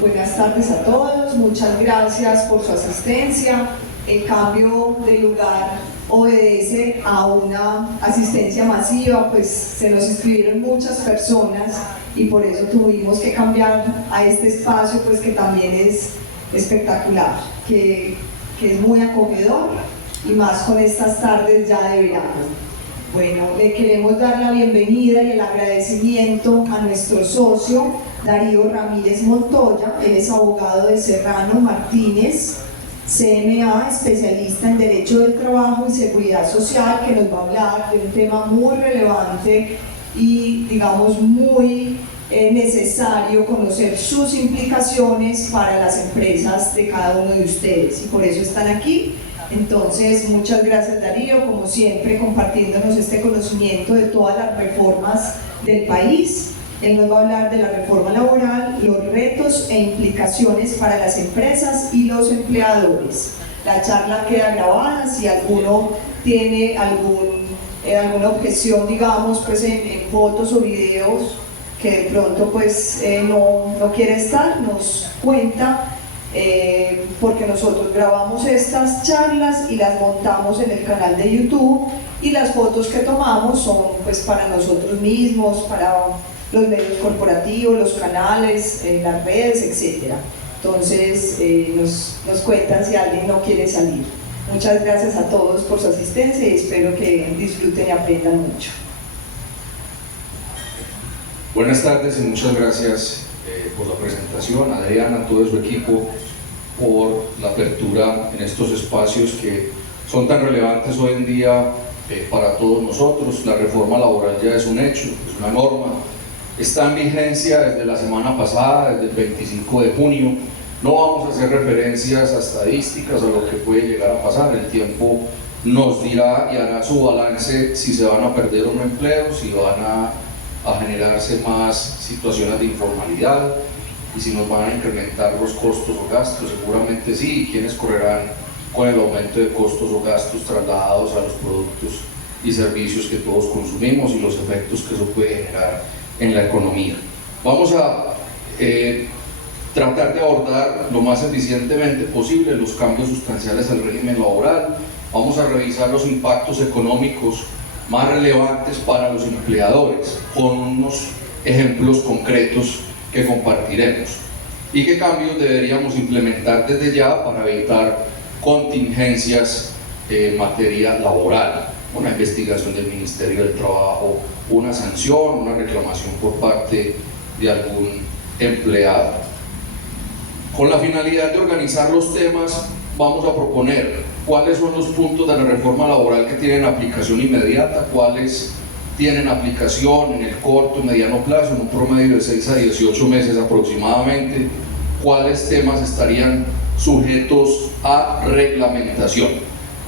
Buenas tardes a todos, muchas gracias por su asistencia. El cambio de lugar obedece a una asistencia masiva, pues se nos inscribieron muchas personas y por eso tuvimos que cambiar a este espacio, pues que también es espectacular, que es muy acogedor y más con estas tardes ya de verano. Bueno, le queremos dar la bienvenida y el agradecimiento a nuestro socio Darío Ramírez Montoya. Él es abogado de Serrano Martínez, CMA, especialista en Derecho del Trabajo y Seguridad Social, que nos va a hablar de un tema muy relevante y, digamos, muy necesario conocer sus implicaciones para las empresas de cada uno de ustedes, y por eso están aquí. Entonces, muchas gracias Darío, como siempre, compartiéndonos este conocimiento de todas las reformas del país. Él nos va a hablar de la reforma laboral, los retos e implicaciones para las empresas y los empleadores. La charla queda grabada, si alguno tiene alguna objeción, digamos, pues en fotos o videos que de pronto pues no quiere estar, nos cuenta, porque nosotros grabamos estas charlas y las montamos en el canal de YouTube, y las fotos que tomamos son pues para nosotros mismos, para los medios corporativos, los canales, las redes, etc. Entonces nos cuentan si alguien no quiere salir. Muchas gracias a todos por su asistencia y espero que disfruten y aprendan mucho. Buenas tardes y muchas gracias por la presentación, a Adriana, a todo su equipo, por la apertura en estos espacios que son tan relevantes hoy en día para todos nosotros. La reforma laboral ya es un hecho, es una norma. Está en vigencia desde la semana pasada, desde el 25 de junio. No vamos a hacer referencias a estadísticas, a lo que puede llegar a pasar. El tiempo nos dirá y hará su balance si se van a perder o no empleos, si van a generarse más situaciones de informalidad y si nos van a incrementar los costos o gastos. Seguramente sí, y quiénes correrán con el aumento de costos o gastos trasladados a los productos y servicios que todos consumimos y los efectos que eso puede generar en la economía. Vamos a tratar de abordar lo más eficientemente posible los cambios sustanciales al régimen laboral. Vamos a revisar los impactos económicos más relevantes para los empleadores con unos ejemplos concretos que compartiremos, y qué cambios deberíamos implementar desde ya para evitar contingencias en materia laboral. una investigación del Ministerio del Trabajo, una sanción, una reclamación por parte de algún empleado. Con la finalidad de organizar los temas, vamos a proponer cuáles son los puntos de la reforma laboral que tienen aplicación inmediata, cuáles tienen aplicación en el corto y mediano plazo, en un promedio de 6 a 18 meses aproximadamente, cuáles temas estarían sujetos a reglamentación.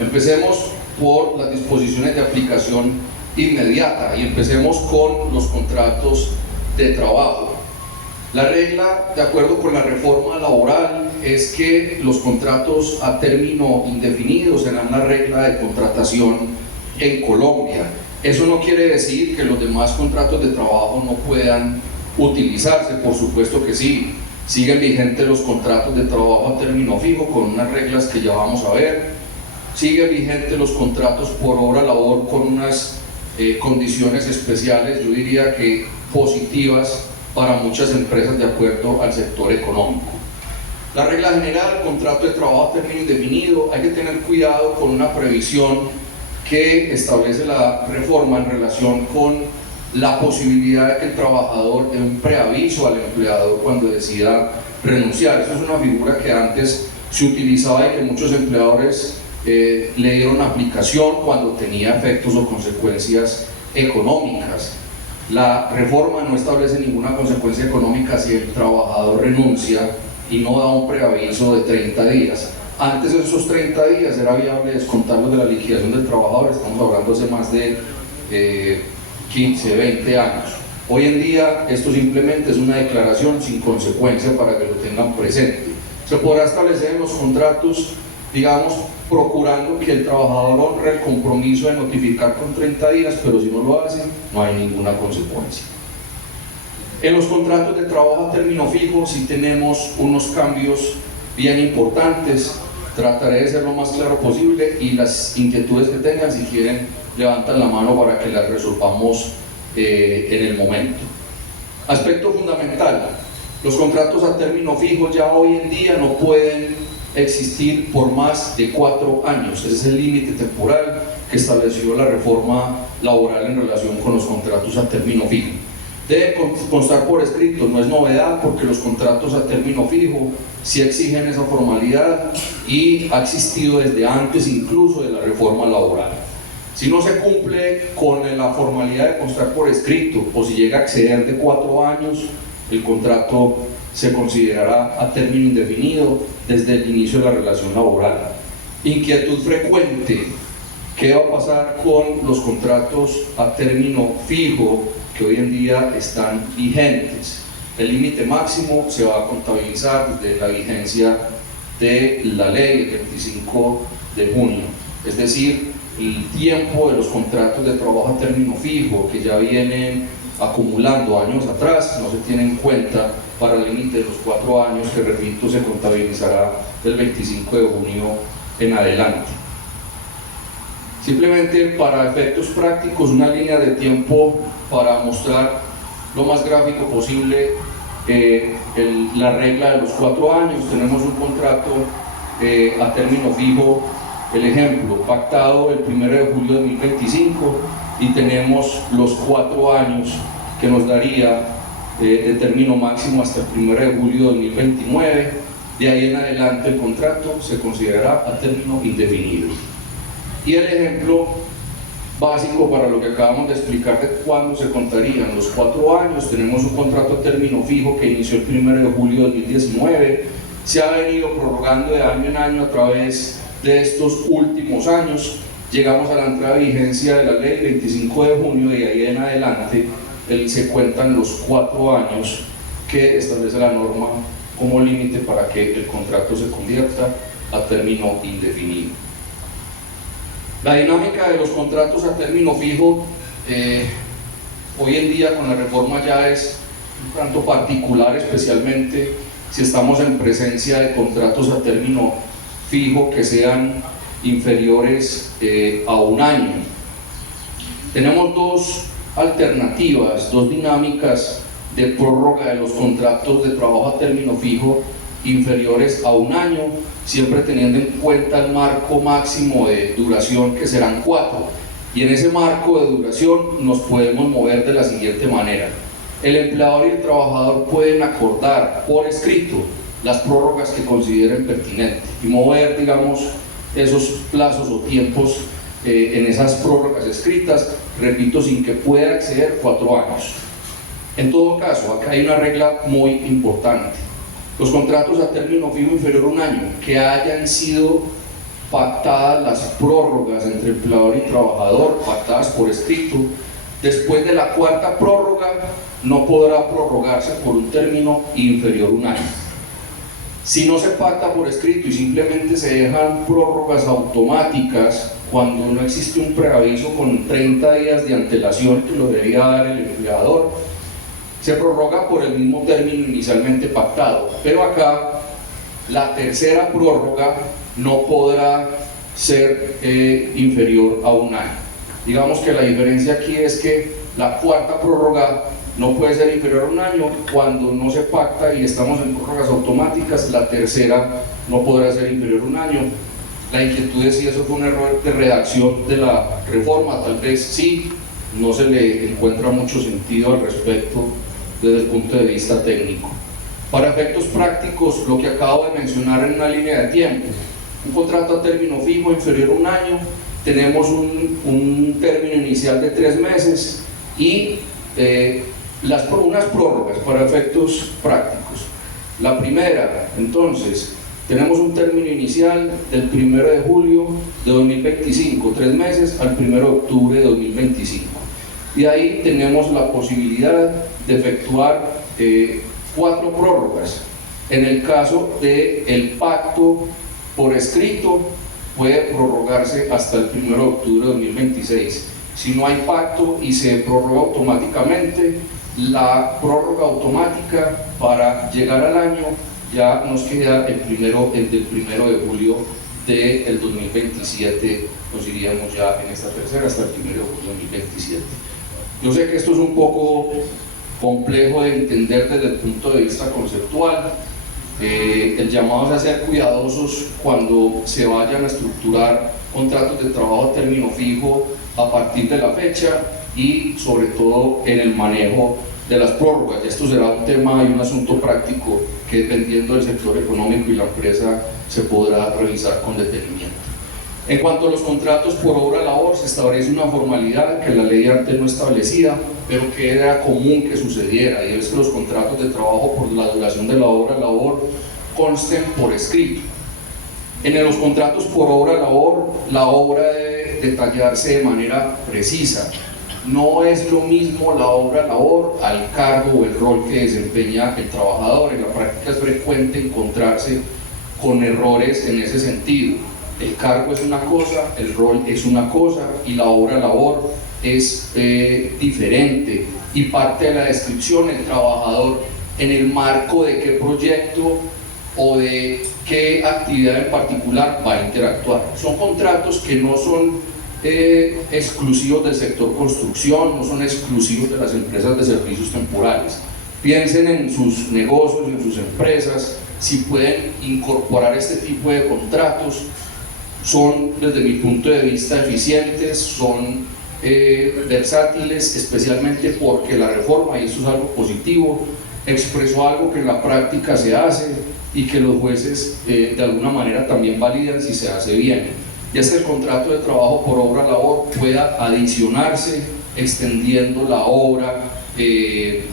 Empecemos por las disposiciones de aplicación inmediata y empecemos con los contratos de trabajo. La regla, de acuerdo con la reforma laboral, es que los contratos a término indefinido serán la regla de contratación en Colombia. Eso no quiere decir que los demás contratos de trabajo no puedan utilizarse, por supuesto que sí. Siguen vigentes los contratos de trabajo a término fijo con unas reglas que ya vamos a ver. Siguen vigentes los contratos por hora labor con unas condiciones especiales, yo diría que positivas para muchas empresas de acuerdo al sector económico. La regla general, contrato de trabajo a término indefinido, hay que tener cuidado con una previsión que establece la reforma en relación con la posibilidad de que el trabajador dé un preaviso al empleador cuando decida renunciar. Eso es una figura que antes se utilizaba y que muchos empleadores le dieron aplicación cuando tenía efectos o consecuencias económicas. La reforma no establece ninguna consecuencia económica si el trabajador renuncia y no da un preaviso de 30 días. Antes de esos 30 días era viable descontarlos de la liquidación del trabajador, estamos hablando hace más de 15, 20 años. Hoy en día esto simplemente es una declaración sin consecuencia para que lo tengan presente. Se podrá establecer en los contratos, digamos, procurando que el trabajador honre el compromiso de notificar con 30 días, pero si no lo hace, no hay ninguna consecuencia. En los contratos de trabajo a término fijo sí tenemos unos cambios bien importantes. Trataré de ser lo más claro posible y las inquietudes que tengan, si quieren, levantan la mano para que las resolvamos en el momento. Aspecto fundamental: los contratos a término fijo ya hoy en día no pueden existir por más de 4 años. Ese es el límite temporal que estableció la reforma laboral en relación con los contratos a término fijo. Debe constar por escrito, no es novedad porque los contratos a término fijo sí exigen esa formalidad y ha existido desde antes incluso de la reforma laboral. Si no se cumple con la formalidad de constar por escrito o si llega a exceder de 4 años, el contrato se considerará a término indefinido desde el inicio de la relación laboral. Inquietud frecuente: ¿qué va a pasar con los contratos a término fijo que hoy en día están vigentes? El límite máximo se va a contabilizar desde la vigencia de la ley el 25 de junio, es decir, el tiempo de los contratos de trabajo a término fijo que ya vienen acumulando años atrás no se tiene en cuenta para el límite de los 4 años que, repito, se contabilizará del 25 de junio en adelante. Simplemente para efectos prácticos, una línea de tiempo para mostrar lo más gráfico posible la regla de los 4 años. Tenemos un contrato a término fijo, el ejemplo, pactado el 1 de julio de 2025 y tenemos los 4 años que nos daría de término máximo hasta el 1 de julio de 2029. De ahí en adelante el contrato se considerará a término indefinido. Y el ejemplo básico para lo que acabamos de explicar de cuándo se contarían los 4 años: tenemos un contrato a término fijo que inició el 1 de julio de 2019, se ha venido prorrogando de año en año a través de estos últimos años, llegamos a la entrada de vigencia de la ley 25 de junio y de ahí en adelante se cuentan los 4 años que establece la norma como límite para que el contrato se convierta a término indefinido. La dinámica de los contratos a término fijo hoy en día con la reforma ya es un tanto particular, especialmente si estamos en presencia de contratos a término fijo que sean inferiores a 1 año. Tenemos 2 alternativas, 2 dinámicas de prórroga de los contratos de trabajo a término fijo inferiores a 1 año, siempre teniendo en cuenta el marco máximo de duración que serán 4. Y en ese marco de duración nos podemos mover de la siguiente manera. El empleador y el trabajador pueden acordar por escrito las prórrogas que consideren pertinentes y mover, digamos, esos plazos o tiempos en esas prórrogas escritas, repito, sin que pueda exceder 4 años. En todo caso, acá hay una regla muy importante. Los contratos a término fijo inferior a 1 año que hayan sido pactadas las prórrogas entre empleador y trabajador, pactadas por escrito, después de la 4ª prórroga no podrá prorrogarse por un término inferior a 1 año. Si no se pacta por escrito y simplemente se dejan prórrogas automáticas cuando no existe un preaviso con 30 días de antelación que lo debería dar el empleador, se prorroga por el mismo término inicialmente pactado, pero acá la 3ª prórroga no podrá ser inferior a 1 año. Digamos que la diferencia aquí es que la 4ª prórroga no puede ser inferior a 1 año cuando no se pacta y estamos en prórrogas automáticas. La 3ª no podrá ser inferior a 1 año. La inquietud es si eso fue un error de redacción de la reforma, tal vez sí, no se le encuentra mucho sentido al respecto desde el punto de vista técnico. Para efectos prácticos, lo que acabo de mencionar en una línea de tiempo, un contrato a término fijo inferior a 1 año, tenemos un término inicial de 3 meses y unas prórrogas para efectos prácticos. La primera, entonces, tenemos un término inicial del 1 de julio de 2025, 3 meses al 1 de octubre de 2025. Y ahí tenemos la posibilidad de efectuar 4 prórrogas. En el caso del pacto por escrito, puede prorrogarse hasta el 1 de octubre de 2026. Si no hay pacto y se prorroga automáticamente, la prórroga automática para llegar al año ya nos queda el del 1 de julio del 2027, nos iríamos ya en esta 3ª hasta el 1 de julio de 2027. Yo sé que esto es un poco complejo de entender desde el punto de vista conceptual. El llamado es a ser cuidadosos cuando se vayan a estructurar contratos de trabajo a término fijo a partir de la fecha y sobre todo en el manejo de las prórrogas. Esto será un tema y un asunto práctico que, dependiendo del sector económico y la empresa, se podrá revisar con detenimiento. En cuanto a los contratos por obra labor, se establece una formalidad que la ley antes no establecía, pero que era común que sucediera, y es que los contratos de trabajo por la duración de la obra labor consten por escrito. En los contratos por obra labor, la obra debe detallarse de manera precisa. No es lo mismo la obra labor al cargo o el rol que desempeña el trabajador. En la práctica es frecuente encontrarse con errores en ese sentido. El cargo es una cosa, el rol es una cosa y la obra labor es diferente, y parte de la descripción el trabajador en el marco de qué proyecto o de qué actividad en particular va a interactuar. Son contratos que no son exclusivos del sector construcción, no son exclusivos de las empresas de servicios temporales. Piensen en sus negocios, en sus empresas, si pueden incorporar este tipo de contratos. Son, desde mi punto de vista, eficientes, son versátiles, especialmente porque la reforma, y esto es algo positivo, expresó algo que en la práctica se hace y que los jueces de alguna manera también validan si se hace bien. Y es que el contrato de trabajo por obra labor pueda adicionarse extendiendo la obra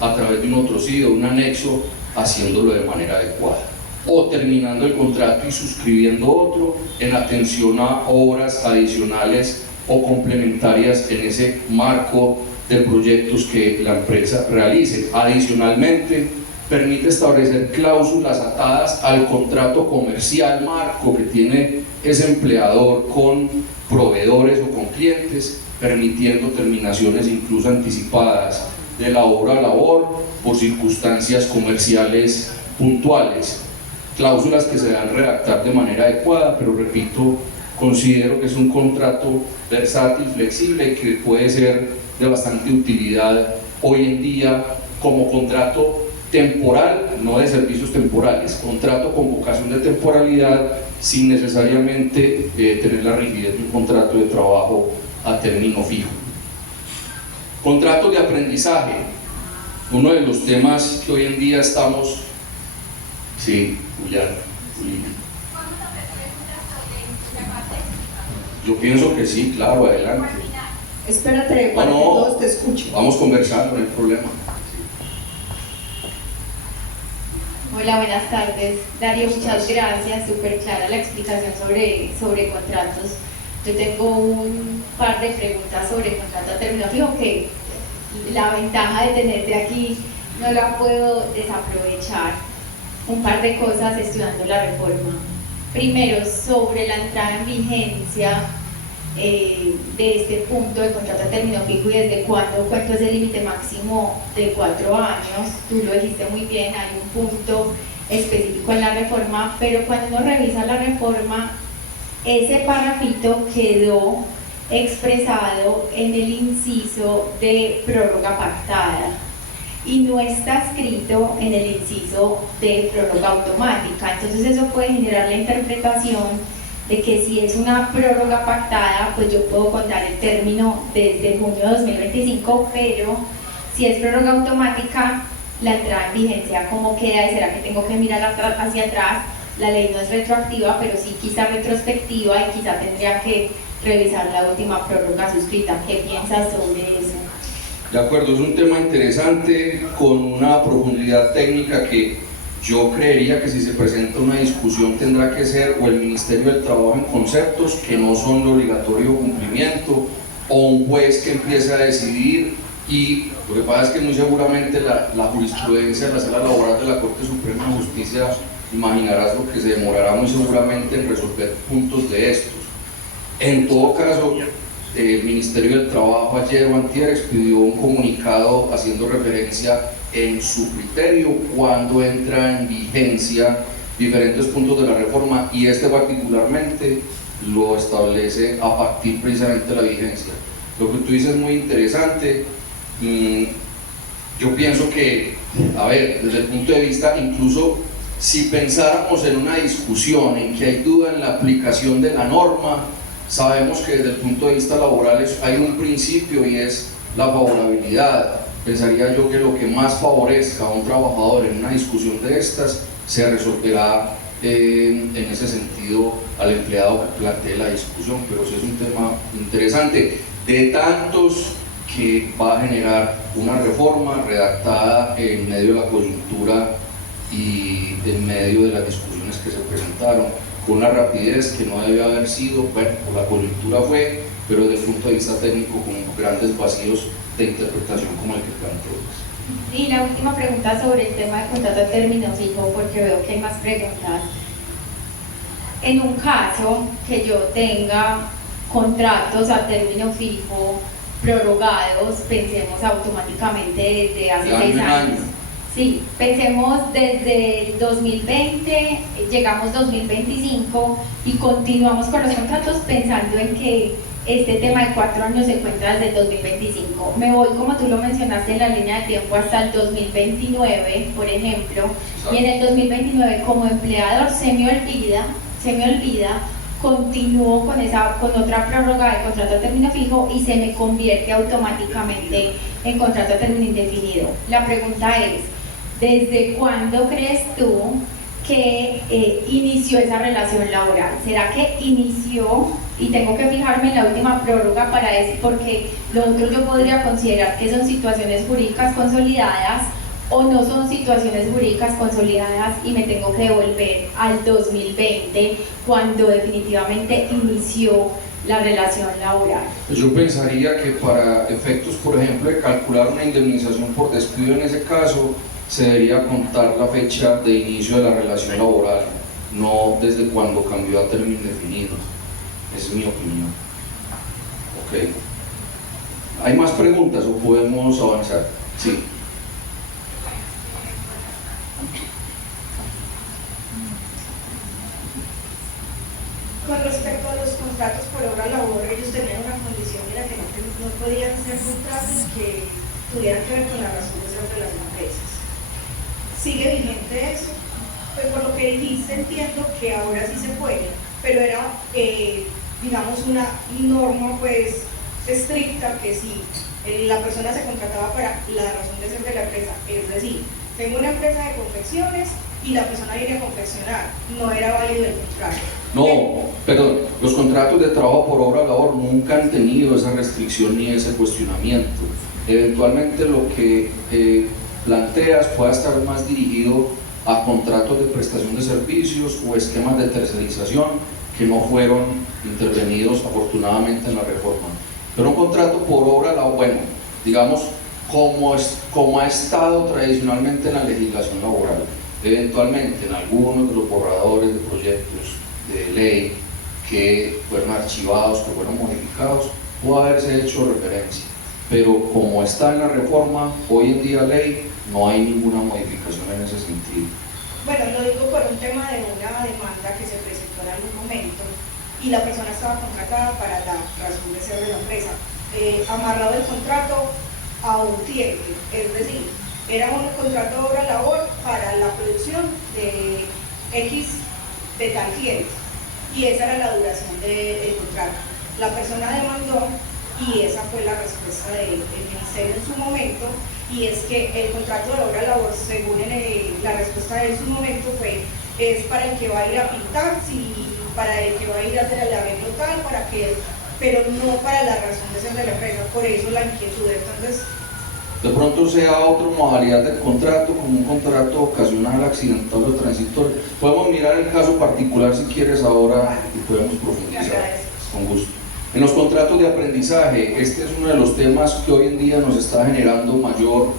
a través de un otro sí, de un anexo, haciéndolo de manera adecuada, o terminando el contrato y suscribiendo otro en atención a obras adicionales o complementarias en ese marco de proyectos que la empresa realice. Adicionalmente, permite establecer cláusulas atadas al contrato comercial marco que tiene ese empleador con proveedores o con clientes, permitiendo terminaciones incluso anticipadas de la obra labor por circunstancias comerciales puntuales. Cláusulas que se deben redactar de manera adecuada, pero repito, considero que es un contrato versátil, flexible y que puede ser de bastante utilidad hoy en día como contrato temporal, no de servicios temporales, contrato con vocación de temporalidad sin necesariamente tener la rigidez de un contrato de trabajo a término fijo. Contratos de aprendizaje, uno de los temas que hoy en día estamos, sí, Julián. Yo pienso que sí, claro, adelante. Espérate para que todos te escuchen. Vamos conversando, no hay problema. Hola, buenas tardes. Darío, muchas gracias, súper clara la explicación sobre contratos. Yo tengo un par de preguntas sobre contrato a término fijo que la ventaja de tenerte aquí no la puedo desaprovechar. Un par de cosas estudiando la reforma. Primero, sobre la entrada en vigencia de este punto de contrato a término fijo y desde cuánto es el límite máximo de 4 años. Tú lo dijiste muy bien, hay un punto específico en la reforma, pero cuando uno revisa la reforma, ese parrafito quedó expresado en el inciso de prórroga pactada y no está escrito en el inciso de prórroga automática. Entonces eso puede generar la interpretación de que si es una prórroga pactada, pues yo puedo contar el término desde junio de 2025, pero si es prórroga automática, la entrada en vigencia, ¿cómo queda? ¿Y será que tengo que mirar hacia atrás? La ley no es retroactiva, pero sí quizá retrospectiva y quizá tendría que revisar la última prórroga suscrita. ¿Qué piensas sobre eso? De acuerdo, es un tema interesante con una profundidad técnica que yo creería que si se presenta una discusión tendrá que ser o el Ministerio del Trabajo en conceptos que no son de obligatorio cumplimiento o un juez que empiece a decidir, y lo que pasa es que muy seguramente la jurisprudencia de la Sala Laboral de la Corte Suprema de Justicia, imaginarás lo que se demorará muy seguramente en resolver puntos de estos. En todo caso, el Ministerio del Trabajo ayer o antier expidió un comunicado haciendo referencia en su criterio cuando entra en vigencia diferentes puntos de la reforma, y este particularmente lo establece a partir precisamente de la vigencia. Lo que tú dices es muy interesante. Yo pienso que, a ver, desde el punto de vista, incluso si pensáramos en una discusión en que hay duda en la aplicación de la norma, sabemos que desde el punto de vista laboral hay un principio y es la favorabilidad. Pensaría yo que lo que más favorezca a un trabajador en una discusión de estas se resolverá en ese sentido al empleado que plantee la discusión, pero sí es un tema interesante, de tantos que va a generar una reforma redactada en medio de la coyuntura y en medio de las discusiones que se presentaron, con una rapidez que no debe haber sido, bueno, por la coyuntura fue, pero desde el punto de vista técnico con grandes vacíos de interpretación como el que planteas. Y la última pregunta sobre el tema de contrato a término fijo, porque veo que hay más preguntas. En un caso que yo tenga contratos a término fijo prorrogados, pensemos automáticamente desde hace 6 años. Sí, pensemos desde 2020, llegamos 2025 y continuamos con los contratos pensando en que este tema de 4 años se encuentra desde el 2025. Me voy, como tú lo mencionaste, en la línea de tiempo hasta el 2029, por ejemplo, y en el 2029 como empleador se me olvida, continúo con otra prórroga de contrato a término fijo y se me convierte automáticamente en contrato a término indefinido. La pregunta es, ¿desde cuándo crees tú que inició esa relación laboral? ¿Será que inició y tengo que fijarme en la última prórroga para eso? Porque lo otro yo podría considerar que son situaciones jurídicas consolidadas o no son situaciones jurídicas consolidadas y me tengo que devolver al 2020 cuando definitivamente inició la relación laboral. Yo pensaría que para efectos, por ejemplo, de calcular una indemnización por despido en ese caso, se debería contar la fecha de inicio de la relación laboral, no desde cuando cambió a término indefinido. Esa es mi opinión. Ok. ¿Hay más preguntas o podemos avanzar? Sí. Con respecto a los contratos por hora labor, ellos tenían una condición, era que no podían ser contratos que tuvieran que ver con la razón de ser de las empresas. ¿Sigue vigente eso? Pues por lo que dijiste entiendo que ahora sí se puede, pero era, digamos, una norma pues estricta que si la persona se contrataba para la razón de ser de la empresa, es decir, tengo una empresa de confecciones y la persona viene a confeccionar, no era válido el contrato. No, perdón, los contratos de trabajo por obra labor nunca han tenido esa restricción ni ese cuestionamiento. Eventualmente lo que planteas pueda estar más dirigido a contratos de prestación de servicios o esquemas de tercerización que no fueron intervenidos afortunadamente en la reforma. Pero un contrato por obra labor, bueno, digamos, como ha estado tradicionalmente en la legislación laboral, eventualmente en algunos de los borradores de proyectos de ley que fueron archivados, que fueron modificados, pudo haberse hecho referencia, pero como está en la reforma, hoy en día ley, no hay ninguna modificación en ese sentido. Bueno, lo digo por un tema de una demanda que se presentó en algún momento y la persona estaba contratada para la razón de ser de la empresa, amarrado el contrato a un cliente, es decir, era un contrato de obra labor para la producción de X de tal cliente y esa era la duración del contrato. La persona demandó y esa fue la respuesta del ministerio en su momento, y es que el contrato de obra labor, según la respuesta de en su momento, es para el que va a ir a pintar, para el que va a ir a hacer el arreglo tal, pero no para la razón de ser de la empresa, por eso la inquietud. Entonces, de pronto sea otra modalidad del contrato, como un contrato ocasional, accidental o transitorio. Podemos mirar el caso particular si quieres ahora y podemos profundizar con gusto. En los contratos de aprendizaje, este es uno de los temas que hoy en día nos está generando mayor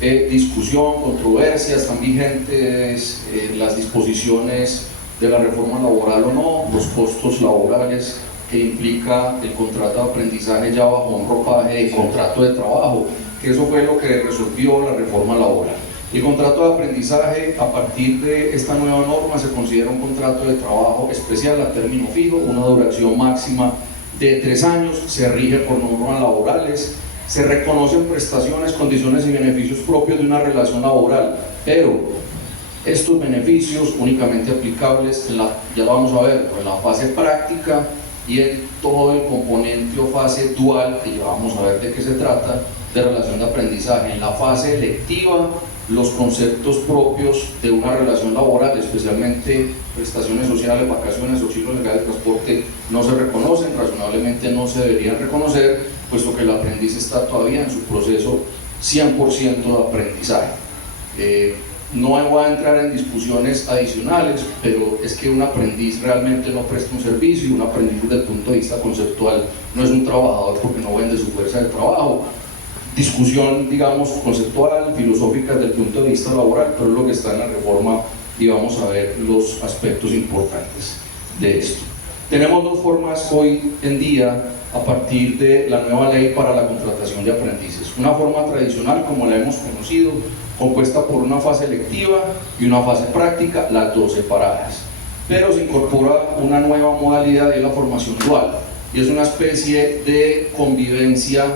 discusión, controversia. Están vigentes las disposiciones de la reforma laboral o no, los costos laborales que implica el contrato de aprendizaje ya bajo un ropaje de contrato de trabajo, que eso fue lo que resolvió la reforma laboral. El contrato de aprendizaje, a partir de esta nueva norma, se considera un contrato de trabajo especial a término fijo, una duración máxima de 3 años, se rige por normas laborales, se reconocen prestaciones, condiciones y beneficios propios de una relación laboral, pero estos beneficios únicamente aplicables, ya lo vamos a ver, en la fase práctica y en todo el componente o fase dual, que ya vamos a ver de qué se trata, de relación de aprendizaje. En la fase electiva, los conceptos propios de una relación laboral, especialmente prestaciones sociales, vacaciones, auxilio legal de transporte, no se reconocen, razonablemente no se deberían reconocer, puesto que el aprendiz está todavía en su proceso 100% de aprendizaje. No voy a entrar en discusiones adicionales, pero es que un aprendiz realmente no presta un servicio, y un aprendiz desde el punto de vista conceptual no es un trabajador porque no vende su fuerza de trabajo. Discusión, digamos, conceptual, filosófica desde el punto de vista laboral, pero es lo que está en la reforma y vamos a ver los aspectos importantes de esto. Tenemos dos formas hoy en día a partir de la nueva ley para la contratación de aprendices. Una forma tradicional, como la hemos conocido, compuesta por una fase electiva y una fase práctica, las dos separadas. Pero se incorpora una nueva modalidad de la formación dual, y es una especie de convivencia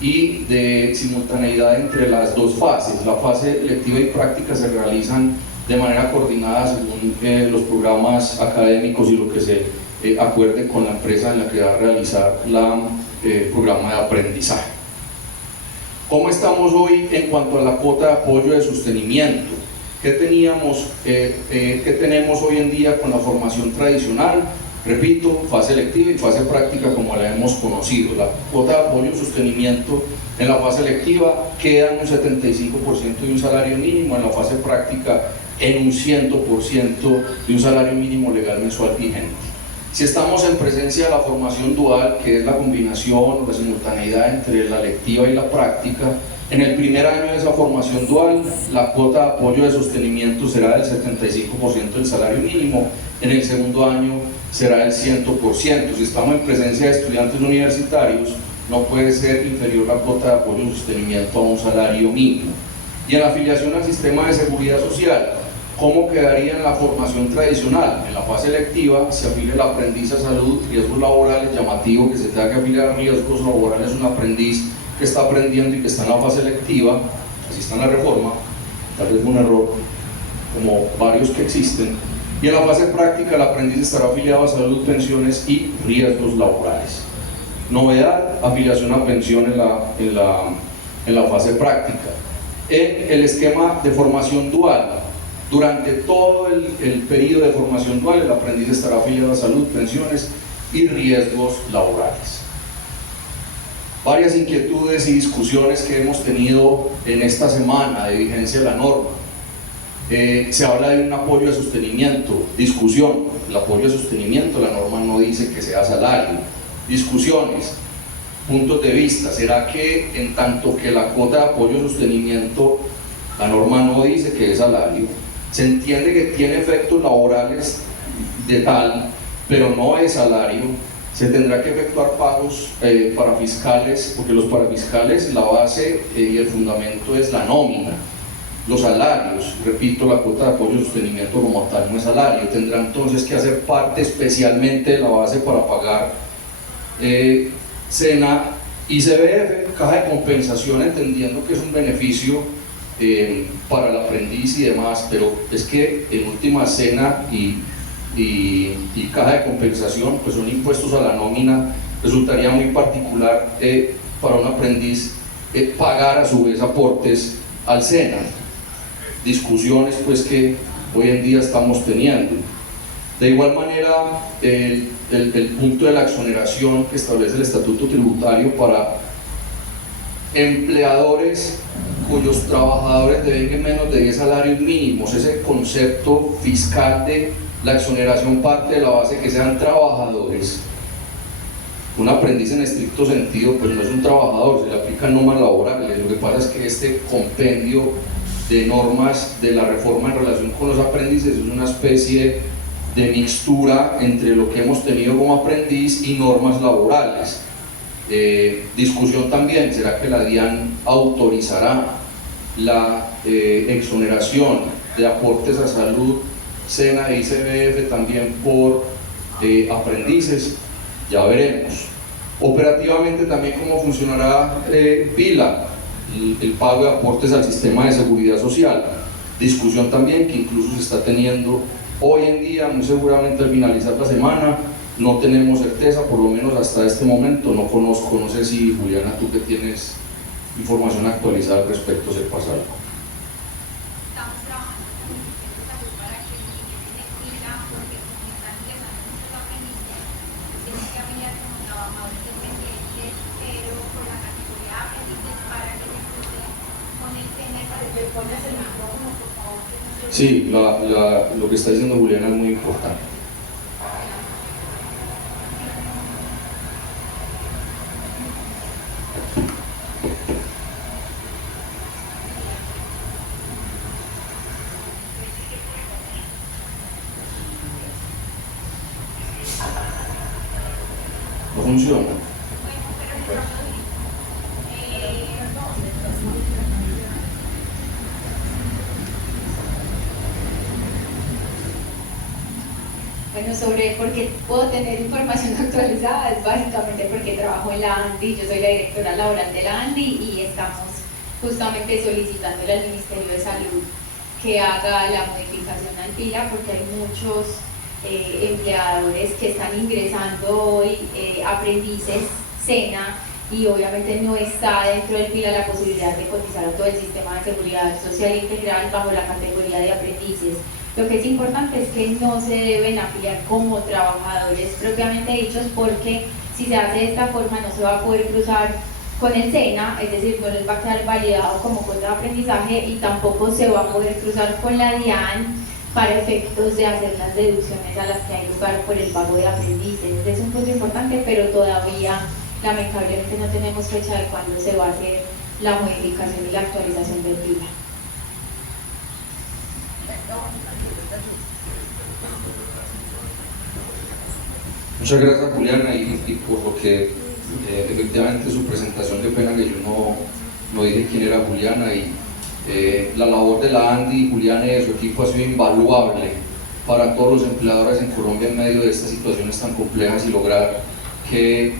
y de simultaneidad entre las dos fases. La fase lectiva y práctica se realizan de manera coordinada según los programas académicos y lo que se acuerde con la empresa en la que va a realizar el programa de aprendizaje. ¿Cómo estamos hoy en cuanto a la cuota de apoyo de sostenimiento? ¿Qué tenemos hoy en día con la formación tradicional? Repito, fase electiva y fase práctica como la hemos conocido. La cuota de apoyo y sostenimiento en la fase electiva queda en un 75% de un salario mínimo, en la fase práctica en un 100% de un salario mínimo legal mensual vigente. Si estamos en presencia de la formación dual, que es la combinación o la simultaneidad entre la electiva y la práctica, en el primer año de esa formación dual, la cuota de apoyo de sostenimiento será del 75% del salario mínimo, en el segundo año será del 100%. Si estamos en presencia de estudiantes universitarios, no puede ser inferior la cuota de apoyo y sostenimiento a un salario mínimo. Y en la afiliación al sistema de seguridad social, ¿cómo quedaría en la formación tradicional? En la fase electiva se afilia el aprendiz a salud, riesgos laborales, llamativo que se tenga que afiliar a riesgos laborales, un aprendiz que está aprendiendo y que está en la fase electiva, así está en la reforma, tal vez un error, como varios que existen. Y en la fase práctica el aprendiz estará afiliado a salud, pensiones y riesgos laborales. Novedad, afiliación a pensión en la fase práctica. En el esquema de formación dual, durante todo el periodo de formación dual, el aprendiz estará afiliado a salud, pensiones y riesgos laborales. Varias inquietudes y discusiones que hemos tenido en esta semana de vigencia de la norma. Se habla de un apoyo de sostenimiento, discusión, el apoyo de sostenimiento, la norma no dice que sea salario, discusiones, puntos de vista, ¿será que en tanto que la cuota de apoyo de sostenimiento, la norma no dice que es salario, se entiende que tiene efectos laborales de tal, pero no es salario, se tendrá que efectuar pagos para fiscales, porque los parafiscales, la base y el fundamento es la nómina. Los salarios, repito, la cuota de apoyo y sostenimiento como tal no es salario, tendrá entonces que hacer parte especialmente de la base para pagar SENA y CBF, caja de compensación, entendiendo que es un beneficio para el aprendiz y demás, pero es que en última SENA y caja de compensación pues son impuestos a la nómina. Resultaría muy particular para un aprendiz pagar a su vez aportes al SENA. Discusiones pues que hoy en día estamos teniendo. De igual manera, el punto de la exoneración que establece el estatuto tributario para empleadores cuyos trabajadores devenguen menos de 10 salarios mínimos, ese concepto fiscal de la exoneración parte de la base que sean trabajadores. Un aprendiz en estricto sentido pues no es un trabajador, se le aplican normas laborales. Lo que pasa es que este compendio de normas de la reforma en relación con los aprendices es una especie de mixtura entre lo que hemos tenido como aprendiz y normas laborales. Discusión también, ¿será que la DIAN autorizará la exoneración de aportes a salud, SENA y CBF también por aprendices? Ya veremos. Operativamente también cómo funcionará PILA, el pago de aportes al sistema de seguridad social. Discusión también que incluso se está teniendo hoy en día, muy seguramente al finalizar la semana. No tenemos certeza, por lo menos hasta este momento, no conozco, no sé si Juliana, tú que tienes información actualizada al respecto, sepas algo. Estamos trabajando con el Ministerio de Salud para que ingresen en fila, porque como están ingresando muchos aprendices, tienen que afiliar como trabajadores dependientes, pero con la categoría de aprendices para que se crucen con el CNE. ¿Le pones el micrófono, por favor? Sí, lo que está diciendo Juliana es muy importante. No funciona. Bueno, sobre por qué puedo tener información actualizada es básicamente porque trabajo en la ANDI, yo soy la directora laboral de la ANDI y estamos justamente solicitándole al Ministerio de Salud que haga la modificación al PILA porque hay muchos empleadores que están ingresando hoy aprendices SENA y obviamente no está dentro del PILA la posibilidad de cotizar a todo el sistema de seguridad social integral bajo la categoría de aprendices. Lo que es importante es que no se deben afiliar como trabajadores propiamente dichos porque si se hace de esta forma no se va a poder cruzar con el SENA, es decir, no les va a quedar validado como cuota de aprendizaje y tampoco se va a poder cruzar con la DIAN para efectos de hacer las deducciones a las que hay lugar por el pago de aprendices. Es un punto importante, pero todavía lamentablemente no tenemos fecha de cuándo se va a hacer la modificación y la actualización del PILA. Muchas gracias Juliana y por lo que efectivamente su presentación, de pena que yo no dije quién era Juliana y la labor de la ANDI, Juliana y de su equipo ha sido invaluable para todos los empleadores en Colombia en medio de estas situaciones tan complejas y lograr que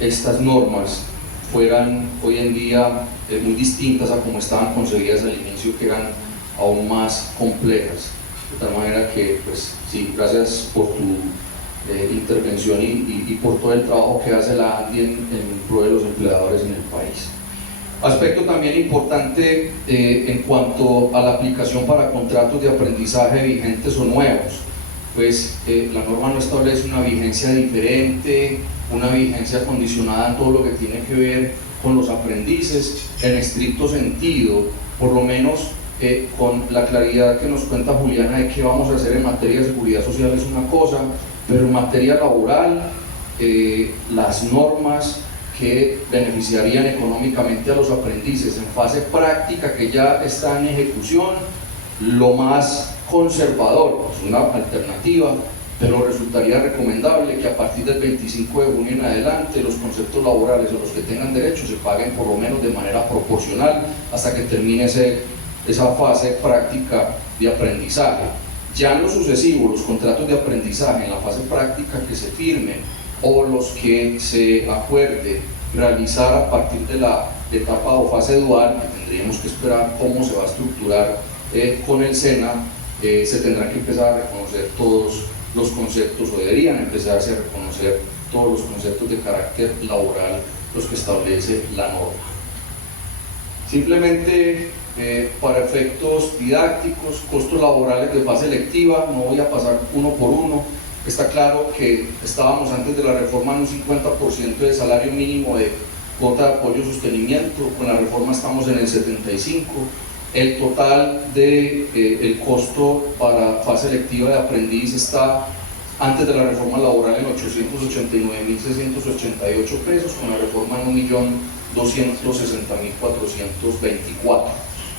estas normas fueran hoy en día muy distintas a como estaban concebidas al inicio, que eran aún más complejas. De tal manera que, pues sí, gracias por tu intervención y por todo el trabajo que hace la ANDI en pro de los empleadores en el país. Aspecto también importante en cuanto a la aplicación para contratos de aprendizaje vigentes o nuevos, pues la norma no establece una vigencia diferente, una vigencia condicionada en todo lo que tiene que ver con los aprendices en estricto sentido, por lo menos con la claridad que nos cuenta Juliana de qué vamos a hacer en materia de seguridad social es una cosa, pero en materia laboral, las normas que beneficiarían económicamente a los aprendices en fase práctica que ya está en ejecución, lo más conservador, es una alternativa, pero resultaría recomendable que a partir del 25 de junio en adelante los conceptos laborales o los que tengan derecho se paguen por lo menos de manera proporcional hasta que termine esa fase práctica de aprendizaje. Ya en lo sucesivo, los contratos de aprendizaje en la fase práctica que se firmen o los que se acuerde realizar a partir de la etapa o fase dual, que tendríamos que esperar cómo se va a estructurar con el SENA, se tendrán que empezar a reconocer todos los conceptos, o deberían empezarse a reconocer todos los conceptos de carácter laboral, los que establece la norma. Simplemente para efectos didácticos, costos laborales de fase electiva, no voy a pasar uno por uno. Está claro que estábamos antes de la reforma en un 50% de salario mínimo de cuota de apoyo y sostenimiento, con la reforma estamos en el 75%. El total el costo para fase electiva de aprendiz está antes de la reforma laboral en 889.688 pesos, con la reforma en 1.260.424.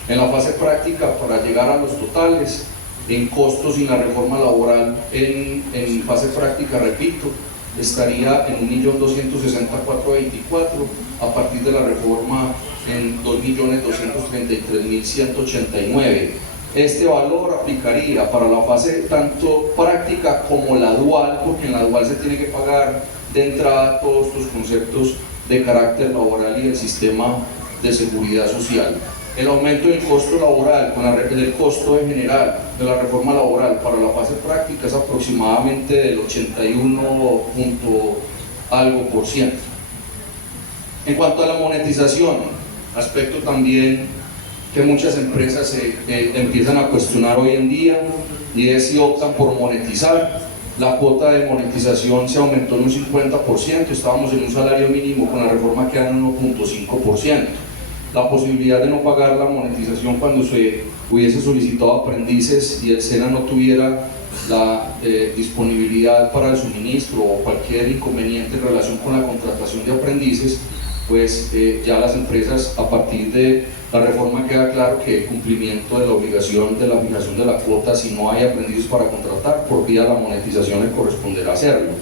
En la fase práctica, para llegar a los totales, en costos y la reforma laboral en fase práctica, repito, estaría en 1.260.424, a partir de la reforma en 2.233.189. Este valor aplicaría para la fase tanto práctica como la dual, porque en la dual se tiene que pagar de entrada todos los conceptos de carácter laboral y del sistema de seguridad social. El aumento del costo laboral con el costo en general de la reforma laboral para la fase práctica es aproximadamente del 81%. En cuanto a la monetización, aspecto también que muchas empresas empiezan a cuestionar hoy en día, y es si optan por monetizar. La cuota de monetización se aumentó en un 50%, estábamos en un salario mínimo, con la reforma queda en 1.5%. La posibilidad de no pagar la monetización cuando se hubiese solicitado aprendices y el SENA no tuviera la disponibilidad para el suministro o cualquier inconveniente en relación con la contratación de aprendices, pues ya las empresas, a partir de la reforma, queda claro que el cumplimiento de la obligación de la fijación de la cuota, si no hay aprendices para contratar, por vía de la monetización le corresponderá hacerlo.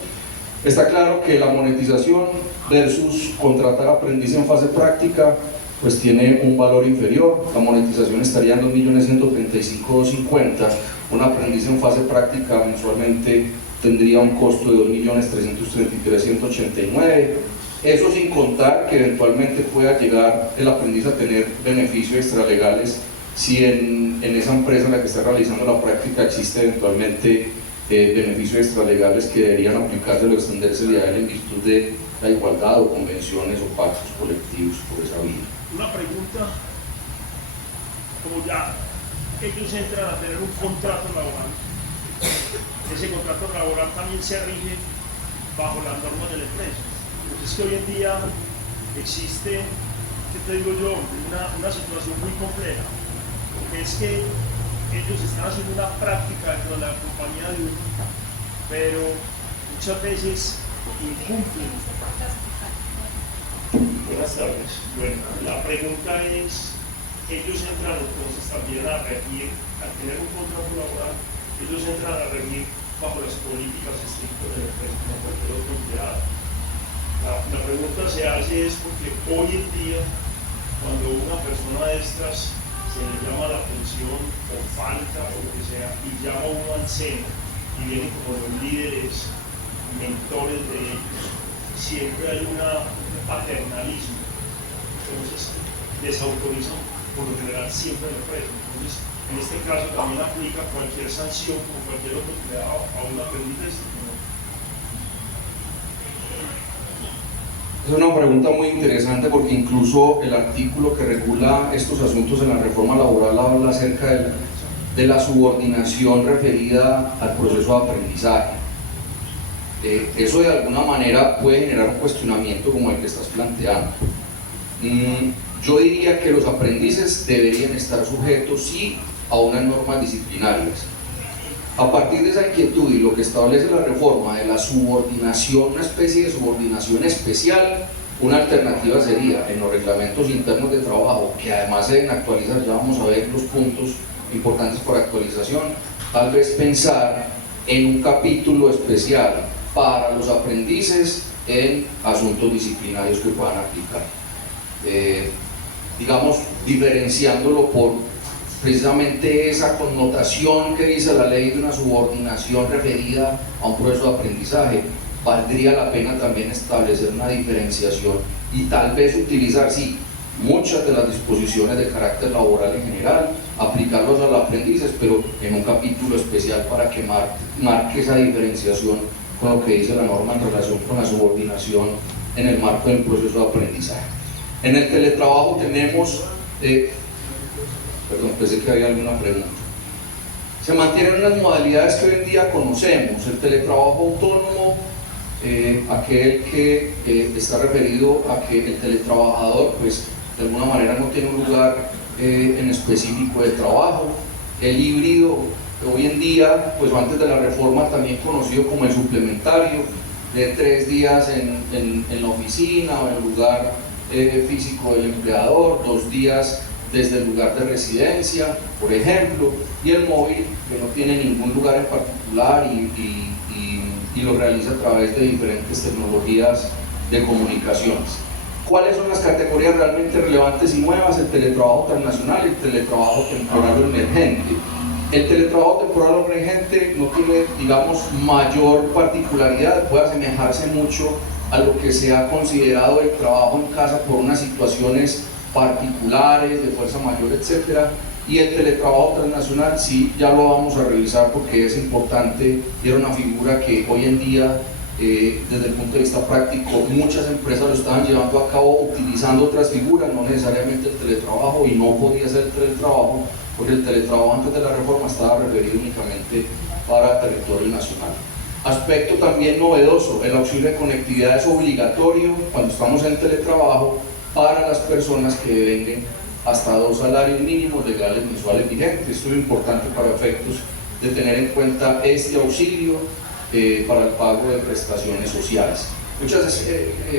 Está claro que la monetización versus contratar aprendiz en fase práctica pues tiene un valor inferior. La monetización estaría en 2.135.250, un aprendiz en fase práctica mensualmente tendría un costo de 2.333.189. Eso sin contar que eventualmente pueda llegar el aprendiz a tener beneficios extralegales si en esa empresa en la que está realizando la práctica existe eventualmente beneficios extralegales que deberían aplicarse o extenderse a él en virtud de la igualdad o convenciones o pactos colectivos por esa vía. Una pregunta, como ya ellos entran a tener un contrato laboral, ese contrato laboral también se rige bajo las normas de la empresa. Porque es que hoy en día existe, ¿qué te digo yo?, una situación muy compleja, porque es que ellos están haciendo una práctica dentro de la compañía de uno, pero muchas veces incumplen. Buenas tardes. Bueno, la pregunta es, ellos entran entonces también a regir, al tener un contrato laboral, ellos entran a regir bajo las políticas estrictas de la empresa como cualquier otro empleado. La pregunta se hace es porque hoy en día, cuando una persona de estas se le llama la atención o falta o lo que sea, y llama a uno al SENA y vienen como los líderes, mentores de ellos, siempre hay un paternalismo. Entonces, desautorizan por lo general siempre la empresa. Entonces, en este caso también aplica cualquier sanción como cualquier otro empleado a un aprendiz. Es una pregunta muy interesante porque incluso el artículo que regula estos asuntos en la reforma laboral habla acerca de la subordinación referida al proceso de aprendizaje. Eso de alguna manera puede generar un cuestionamiento como el que estás planteando. Yo diría que los aprendices deberían estar sujetos sí a unas normas disciplinarias. A partir de esa inquietud y lo que establece la reforma de la subordinación, una especie de subordinación especial, una alternativa sería en los reglamentos internos de trabajo, que además se deben actualizar, ya vamos a ver los puntos importantes por actualización, tal vez pensar en un capítulo especial para los aprendices en asuntos disciplinarios que puedan aplicar. Digamos, diferenciándolo por precisamente esa connotación que dice la ley de una subordinación referida a un proceso de aprendizaje, valdría la pena también establecer una diferenciación y tal vez utilizar, sí, muchas de las disposiciones de carácter laboral en general, aplicarlos a los aprendices, pero en un capítulo especial para que marque esa diferenciación con lo que dice la norma en relación con la subordinación en el marco del proceso de aprendizaje. En el teletrabajo tenemos, perdón, pensé que había alguna pregunta. Se mantienen unas modalidades que hoy en día conocemos, el teletrabajo autónomo, aquel que está referido a que el teletrabajador pues de alguna manera no tiene un lugar en específico de trabajo, el híbrido hoy en día, pues antes de la reforma también conocido como el suplementario, de 3 días en la oficina o en el lugar físico del empleador, 2 días desde el lugar de residencia, por ejemplo, y el móvil que no tiene ningún lugar en particular y lo realiza a través de diferentes tecnologías de comunicaciones. ¿Cuáles son las categorías realmente relevantes y nuevas? El teletrabajo transnacional y el teletrabajo temporal o emergente. El teletrabajo temporal o emergente no tiene, digamos, mayor particularidad, puede asemejarse mucho a lo que se ha considerado el trabajo en casa por unas situaciones particulares, de fuerza mayor, etc. Y el teletrabajo transnacional sí, ya lo vamos a revisar porque es importante y era una figura que hoy en día, desde el punto de vista práctico, muchas empresas lo estaban llevando a cabo utilizando otras figuras, no necesariamente el teletrabajo, y no podía ser el teletrabajo porque el teletrabajo antes de la reforma estaba referido únicamente para territorio nacional. Aspecto también novedoso, el auxilio de conectividad es obligatorio cuando estamos en teletrabajo para las personas que devengan hasta 2 salarios mínimos legales mensuales vigentes. Esto es importante para efectos de tener en cuenta este auxilio para el pago de prestaciones sociales. Muchas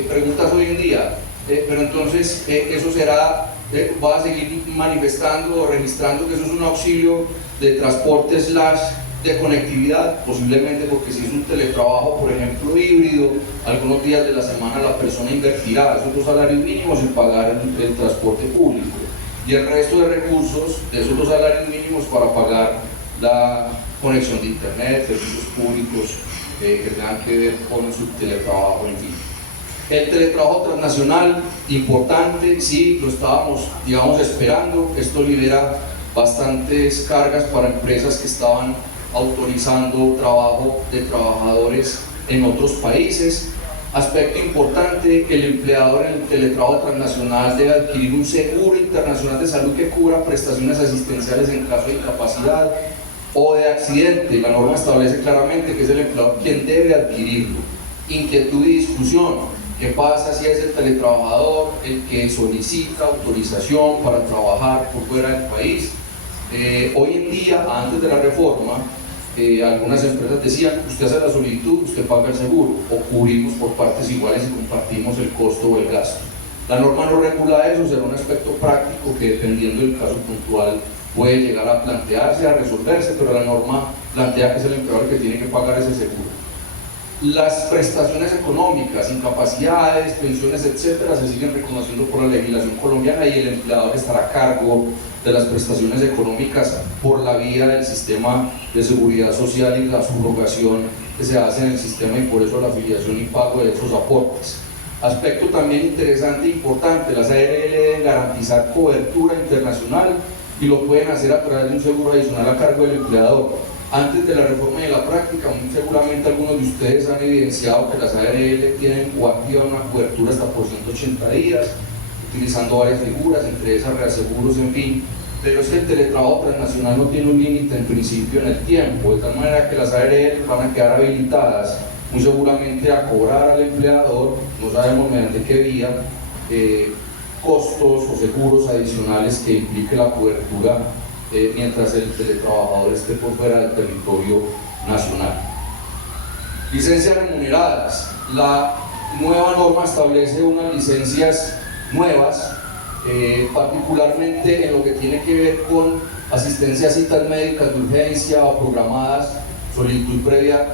preguntas hoy en día, pero entonces eso será, va a seguir manifestando o registrando que eso es un auxilio de transporte / de conectividad, posiblemente porque si es un teletrabajo, por ejemplo, híbrido, algunos días de la semana la persona invertirá esos 2 salarios mínimos en pagar el transporte público y el resto de recursos de esos 2 salarios mínimos para pagar la conexión de internet, servicios públicos que tengan que ver con su teletrabajo, en fin. El teletrabajo transnacional, importante, sí, lo estábamos, digamos, esperando. Esto libera bastantes cargas para empresas que estaban autorizando trabajo de trabajadores en otros países. Aspecto importante, el empleador en el teletrabajo transnacional debe adquirir un seguro internacional de salud que cubra prestaciones asistenciales en caso de incapacidad o de accidente. La norma establece claramente que es el empleador quien debe adquirirlo. Inquietud y discusión: ¿qué pasa si es el teletrabajador el que solicita autorización para trabajar por fuera del país? Hoy en día, antes de la reforma, algunas empresas decían: usted hace la solicitud, usted paga el seguro, o cubrimos por partes iguales y compartimos el costo o el gasto. La norma no regula eso, será un aspecto práctico que, dependiendo del caso puntual, puede llegar a plantearse, a resolverse, pero la norma plantea que es el empleador el que tiene que pagar ese seguro. Las prestaciones económicas, incapacidades, pensiones, etcétera, se siguen reconociendo por la legislación colombiana y el empleador estará a cargo de las prestaciones económicas por la vía del sistema de seguridad social y la subrogación que se hace en el sistema, y por eso la afiliación y pago de esos aportes. Aspecto también interesante e importante: las ARL deben garantizar cobertura internacional y lo pueden hacer a través de un seguro adicional a cargo del empleador. Antes de la reforma y de la práctica, muy seguramente algunos de ustedes han evidenciado que las ARL tienen o activan una cobertura hasta por 180 días, utilizando varias figuras, entre esas reaseguros, en fin. Pero es que el teletrabajo transnacional no tiene un límite en principio en el tiempo, de tal manera que las ARL van a quedar habilitadas muy seguramente a cobrar al empleador, no sabemos mediante qué vía, costos o seguros adicionales que implique la cobertura mientras el teletrabajador esté por fuera del territorio nacional. Licencias remuneradas. La nueva norma establece unas licencias nuevas, particularmente en lo que tiene que ver con asistencia a citas médicas de urgencia o programadas, solicitud previa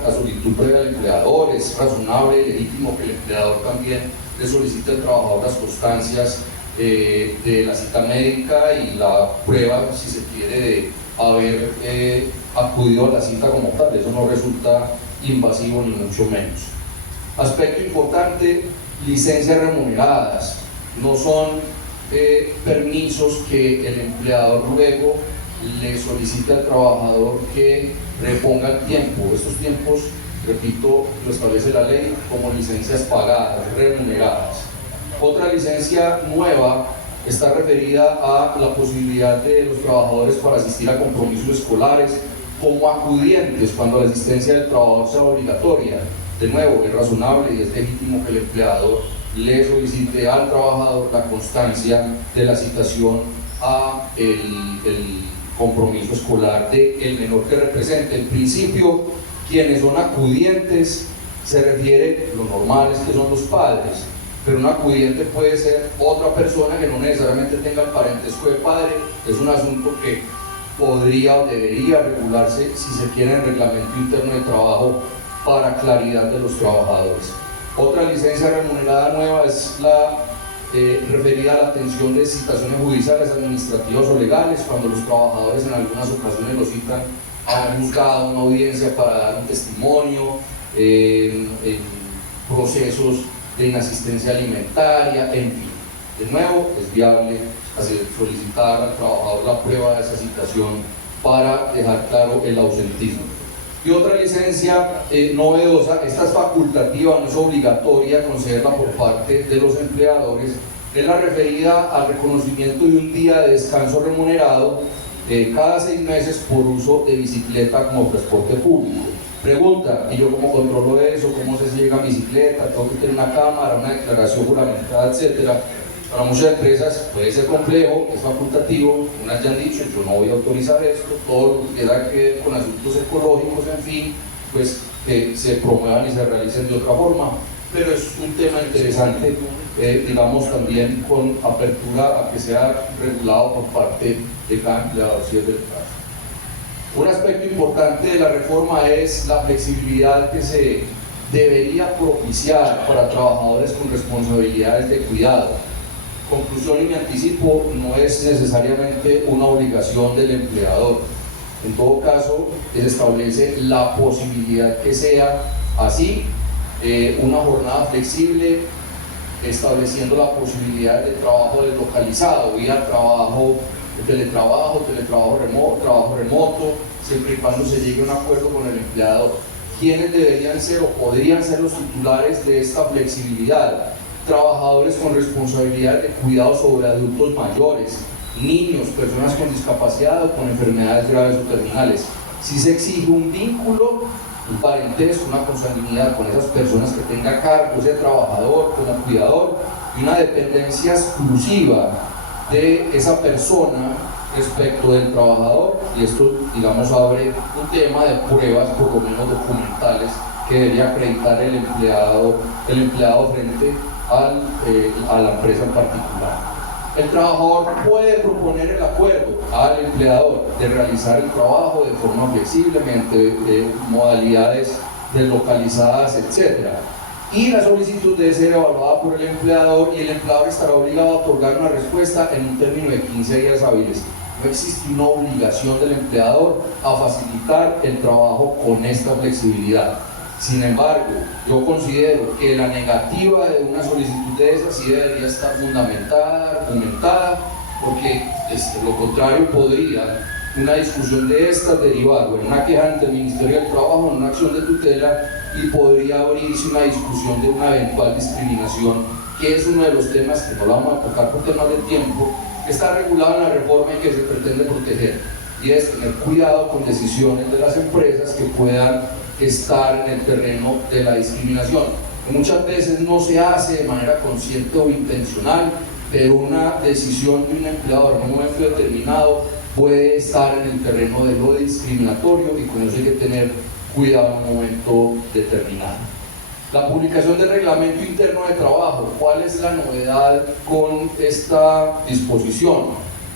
al empleador. Es razonable y legítimo que el empleador también le solicite al trabajador las constancias de la cita médica y la prueba, si se quiere, de haber acudido a la cita como tal. Eso no resulta invasivo ni mucho menos. Aspecto importante, licencias remuneradas. No son permisos que el empleador luego le solicita al trabajador que reponga el tiempo. Estos tiempos, repito, lo establece la ley como licencias pagadas, remuneradas. Otra licencia nueva está referida a la posibilidad de los trabajadores para asistir a compromisos escolares como acudientes cuando la asistencia del trabajador sea obligatoria. De nuevo, es razonable y es legítimo que el empleador le solicite al trabajador la constancia de la citación a el compromiso escolar del menor que represente. En principio, quienes son acudientes se refiere, lo normal es que son los padres, pero un acudiente puede ser otra persona que no necesariamente tenga el parentesco de padre. Es un asunto que podría o debería regularse, si se quiere, en el reglamento interno de trabajo para claridad de los trabajadores. Otra licencia remunerada nueva es la referida a la atención de citaciones judiciales, administrativas o legales, cuando los trabajadores en algunas ocasiones los citan a un juzgado, a una audiencia para dar un testimonio, en procesos de inasistencia alimentaria, en fin. De nuevo, es viable solicitar al trabajador la prueba de esa citación para dejar claro el ausentismo. Y otra licencia novedosa, esta es facultativa, no es obligatoria concederla por parte de los empleadores, es la referida al reconocimiento de un día de descanso remunerado cada 6 meses por uso de bicicleta como transporte público. Pregunta, ¿y yo cómo controlo eso? ¿Cómo sé si llega en bicicleta? ¿Tengo que tener una cámara, una declaración juramentada, etcétera? Para muchas empresas puede ser complejo, es facultativo. Unas ya han dicho, yo no voy a autorizar esto, todo lo que tenga que ver con asuntos ecológicos, en fin, pues que se promuevan y se realicen de otra forma. Pero es un tema interesante, digamos, también con apertura a que sea regulado por parte de cada empleador, si es del caso. Un aspecto importante de la reforma es la flexibilidad que se debería propiciar para trabajadores con responsabilidades de cuidado. Conclusión y me anticipo, no es necesariamente una obligación del empleador. En todo caso, se establece la posibilidad que sea así, una jornada flexible, estableciendo la posibilidad de trabajo deslocalizado, vía teletrabajo remoto, trabajo remoto, siempre y cuando se llegue a un acuerdo con el empleador. ¿Quiénes deberían ser o podrían ser los titulares de esta flexibilidad? Trabajadores con responsabilidad de cuidado sobre adultos mayores, niños, personas con discapacidad o con enfermedades graves o terminales. Si se exige un vínculo, un parentesco, una consanguinidad con esas personas que tenga a cargo ese trabajador como cuidador, y una dependencia exclusiva de esa persona respecto del trabajador, y esto, digamos, abre un tema de pruebas, por lo menos documentales, que debería acreditar el empleado frente a la empresa en particular. El trabajador puede proponer el acuerdo al empleador de realizar el trabajo de forma flexible mediante modalidades deslocalizadas, etc. Y la solicitud debe ser evaluada por el empleador, y el empleador estará obligado a otorgar una respuesta en un término de 15 días hábiles. No existe una obligación del empleador a facilitar el trabajo con esta flexibilidad. Sin embargo, yo considero que la negativa de una solicitud de esa sí debería estar fundamentada, argumentada, porque lo contrario podría una discusión de estas derivar en una queja ante el Ministerio del Trabajo, en una acción de tutela, y podría abrirse una discusión de una eventual discriminación, que es uno de los temas que no lo vamos a tocar por temas de tiempo, que está regulado en la reforma y que se pretende proteger, y es tener cuidado con decisiones de las empresas que puedan estar en el terreno de la discriminación, que muchas veces no se hace de manera consciente o intencional, pero una decisión de un empleador en un momento determinado puede estar en el terreno de lo discriminatorio, y con eso hay que tener cuidado en un momento determinado. La publicación del reglamento interno de trabajo. ¿Cuál es la novedad con esta disposición?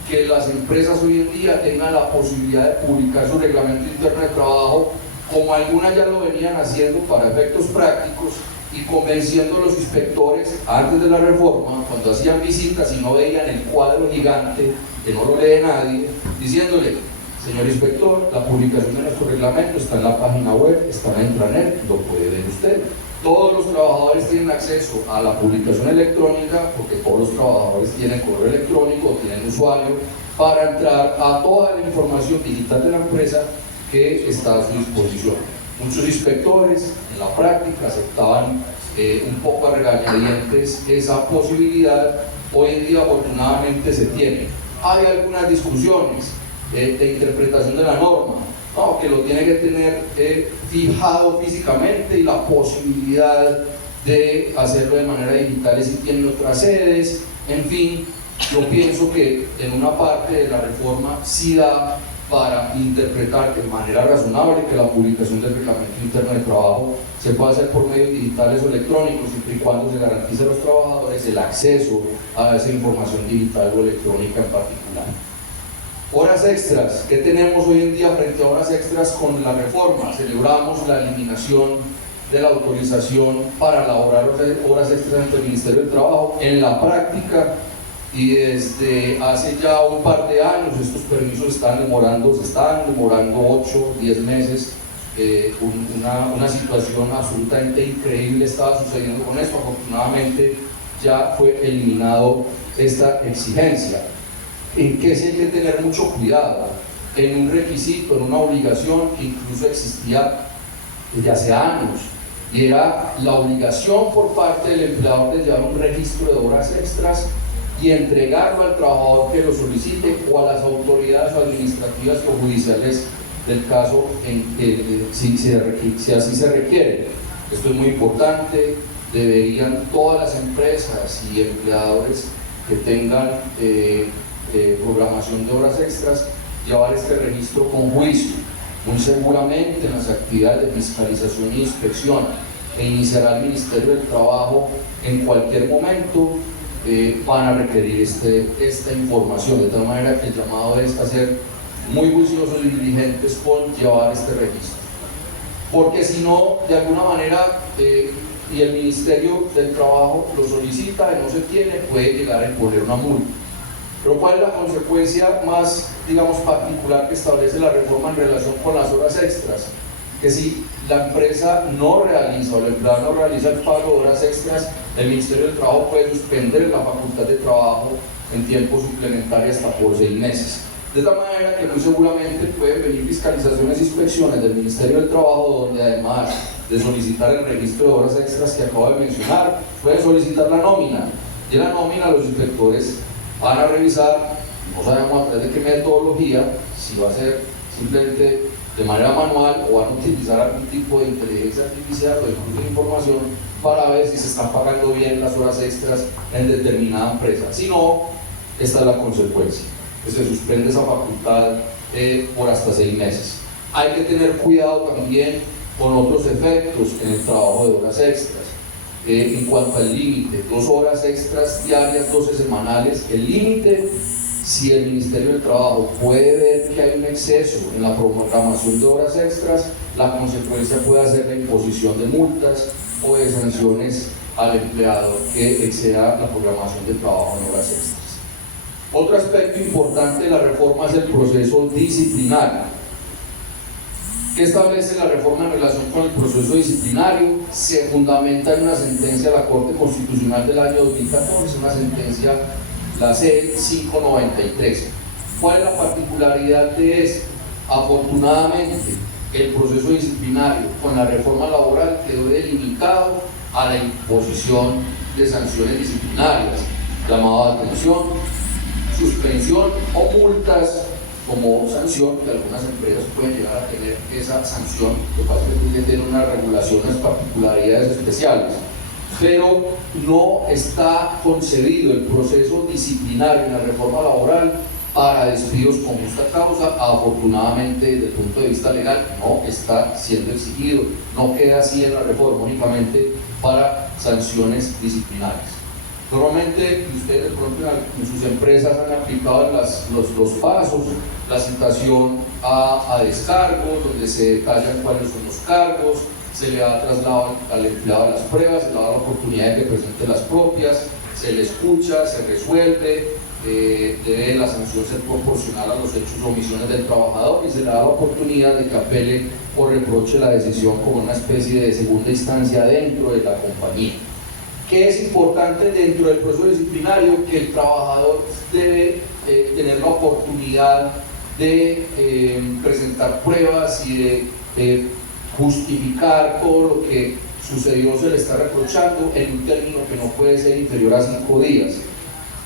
Que las empresas hoy en día tengan la posibilidad de publicar su reglamento interno de trabajo, como algunas ya lo venían haciendo para efectos prácticos, y convenciendo a los inspectores antes de la reforma, cuando hacían visitas y no veían el cuadro gigante que no lo lee nadie, diciéndole: señor inspector, la publicación de nuestro reglamento está en la página web, está en la intranet, lo puede ver usted. Todos los trabajadores tienen acceso a la publicación electrónica, porque todos los trabajadores tienen correo electrónico, tienen usuario, para entrar a toda la información digital de la empresa que está a su disposición. Muchos inspectores en la práctica aceptaban un poco a regañadientes esa posibilidad. Hoy en día afortunadamente se tiene. Hay algunas discusiones de interpretación de la norma, no, que lo tiene que tener fijado físicamente, y la posibilidad de hacerlo de manera digital si tienen otras sedes. En fin, yo pienso que en una parte de la reforma sí da para interpretar de manera razonable que la publicación del reglamento interno de trabajo se puede hacer por medios digitales o electrónicos, siempre y cuando se garantice a los trabajadores el acceso a esa información digital o electrónica en particular. Horas extras. ¿Qué tenemos hoy en día frente a horas extras con la reforma? Celebramos la eliminación de la autorización para elaborar horas extras ante el Ministerio del Trabajo. En la práctica, y desde hace ya un par de años, estos permisos se están demorando 8, 10 meses. Una situación absolutamente increíble estaba sucediendo con esto. Afortunadamente ya fue eliminado esta exigencia. ¿En qué sí hay que tener mucho cuidado? En un requisito, en una obligación que incluso existía desde hace años, y era la obligación por parte del empleador de llevar un registro de horas extras y entregarlo al trabajador que lo solicite, o a las autoridades administrativas o judiciales del caso, si así se requiere. Esto es muy importante. Deberían todas las empresas y empleadores que tengan programación de horas extras llevar este registro con juicio. Muy seguramente en las actividades de fiscalización e inspección que iniciará el Ministerio del Trabajo en cualquier momento van a requerir esta información, de tal manera que el llamado es a ser muy juiciosos y diligentes con llevar este registro, porque si no, de alguna manera, y el Ministerio del Trabajo lo solicita y no se tiene, puede llegar a imponer una multa. Pero ¿cuál es la consecuencia más, digamos, particular que establece la reforma en relación con las horas extras? Que si la empresa no realiza, o el empleado no realiza el pago de horas extras, el Ministerio del Trabajo puede suspender la facultad de trabajo en tiempo suplementario hasta por 6 meses. De tal manera que muy seguramente pueden venir fiscalizaciones e inspecciones del Ministerio del Trabajo, donde además de solicitar el registro de horas extras que acabo de mencionar, pueden solicitar la nómina. Y en la nómina los inspectores van a revisar, no sabemos a través de qué metodología, si va a ser simplemente de manera manual o van a utilizar algún tipo de inteligencia artificial o de cruce de información para ver si se están pagando bien las horas extras en determinada empresa. Si no, esta es la consecuencia, que se suspende esa facultad por hasta 6 meses. Hay que tener cuidado también con otros efectos en el trabajo de horas extras. En cuanto al límite, 2 horas extras diarias, 12 semanales, el límite, si el Ministerio del Trabajo puede ver que hay un exceso en la programación de horas extras, la consecuencia puede ser la imposición de multas o de sanciones al empleado que exceda la programación de trabajo en horas extras. Otro aspecto importante de la reforma es el proceso disciplinario. ¿Qué establece la reforma en relación con el proceso disciplinario? Se fundamenta en una sentencia de la Corte Constitucional del año 2014, una sentencia, la C593. ¿Cuál es la particularidad de esto? Afortunadamente, el proceso disciplinario con la reforma laboral quedó delimitado a la imposición de sanciones disciplinarias, llamado de atención, suspensión o multas como sanción, que algunas empresas pueden llegar a tener esa sanción. Lo que pasa es que tiene unas regulaciones, particularidades especiales, pero no está concebido el proceso disciplinario en la reforma laboral para despidos con justa causa. Afortunadamente, desde el punto de vista legal, no está siendo exigido, no queda así en la reforma, únicamente para sanciones disciplinarias. Normalmente, ustedes de pronto en sus empresas han aplicado los pasos, la citación a descargos, donde se detallan cuáles son los cargos, se le da traslado al empleado de las pruebas, se le da la oportunidad de que presente las propias, se le escucha, se resuelve, debe la sanción ser proporcional a los hechos o omisiones del trabajador y se le da la oportunidad de que apele o reproche la decisión como una especie de segunda instancia dentro de la compañía. ¿Qué es importante dentro del proceso disciplinario? Que el trabajador debe tener la oportunidad de presentar pruebas y de justificar todo lo que sucedió, se le está reprochando en un término que no puede ser inferior a 5 días.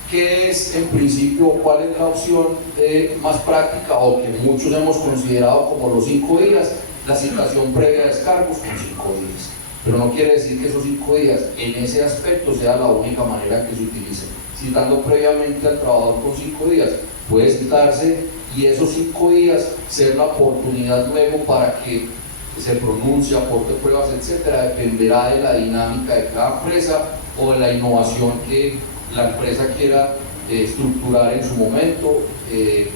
¿Qué es en principio, cuál es la opción más práctica o que muchos hemos considerado como los 5 días? La citación previa de descargos con 5 días. Pero no quiere decir que esos 5 días en ese aspecto sea la única manera que se utilice. Citando previamente al trabajador con 5 días, puede citarse y esos 5 días ser la oportunidad luego para que se pronuncie, aporte pruebas, etcétera, dependerá de la dinámica de cada empresa o de la innovación que la empresa quiera estructurar en su momento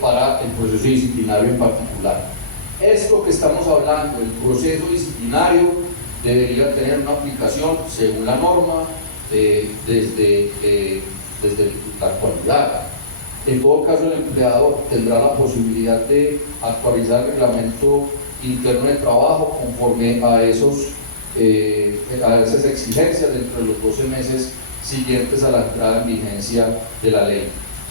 para el proceso disciplinario en particular. Esto que estamos hablando, el proceso disciplinario, debería tener una aplicación según la norma desde la actualidad. En todo caso, el empleador tendrá la posibilidad de actualizar el reglamento interno de trabajo conforme a esas exigencias dentro de los 12 meses siguientes a la entrada en vigencia de la ley.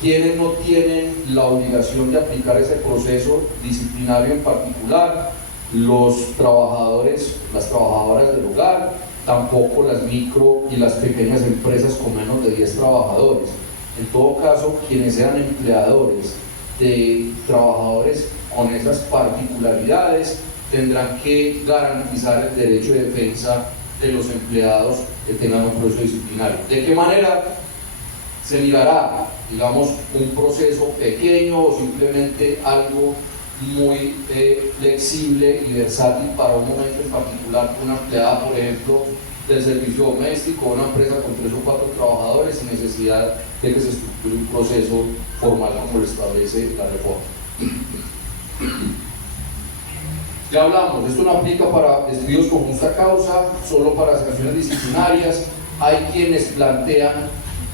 Quienes no tienen la obligación de aplicar ese proceso disciplinario en particular, los trabajadores, las trabajadoras del hogar, tampoco las micro y las pequeñas empresas con menos de 10 trabajadores. En todo caso, quienes sean empleadores de trabajadores con esas particularidades tendrán que garantizar el derecho de defensa de los empleados que tengan un proceso disciplinario. ¿De qué manera? Se mirará, digamos, un proceso pequeño o simplemente algo muy flexible y versátil para un momento en particular. Una empleada, por ejemplo, del servicio doméstico, una empresa con 3 o 4 trabajadores sin necesidad de que se estructure un proceso formal como lo establece la reforma. Ya hablamos, esto no aplica para despidos con justa causa, solo para sanciones disciplinarias. Hay quienes plantean,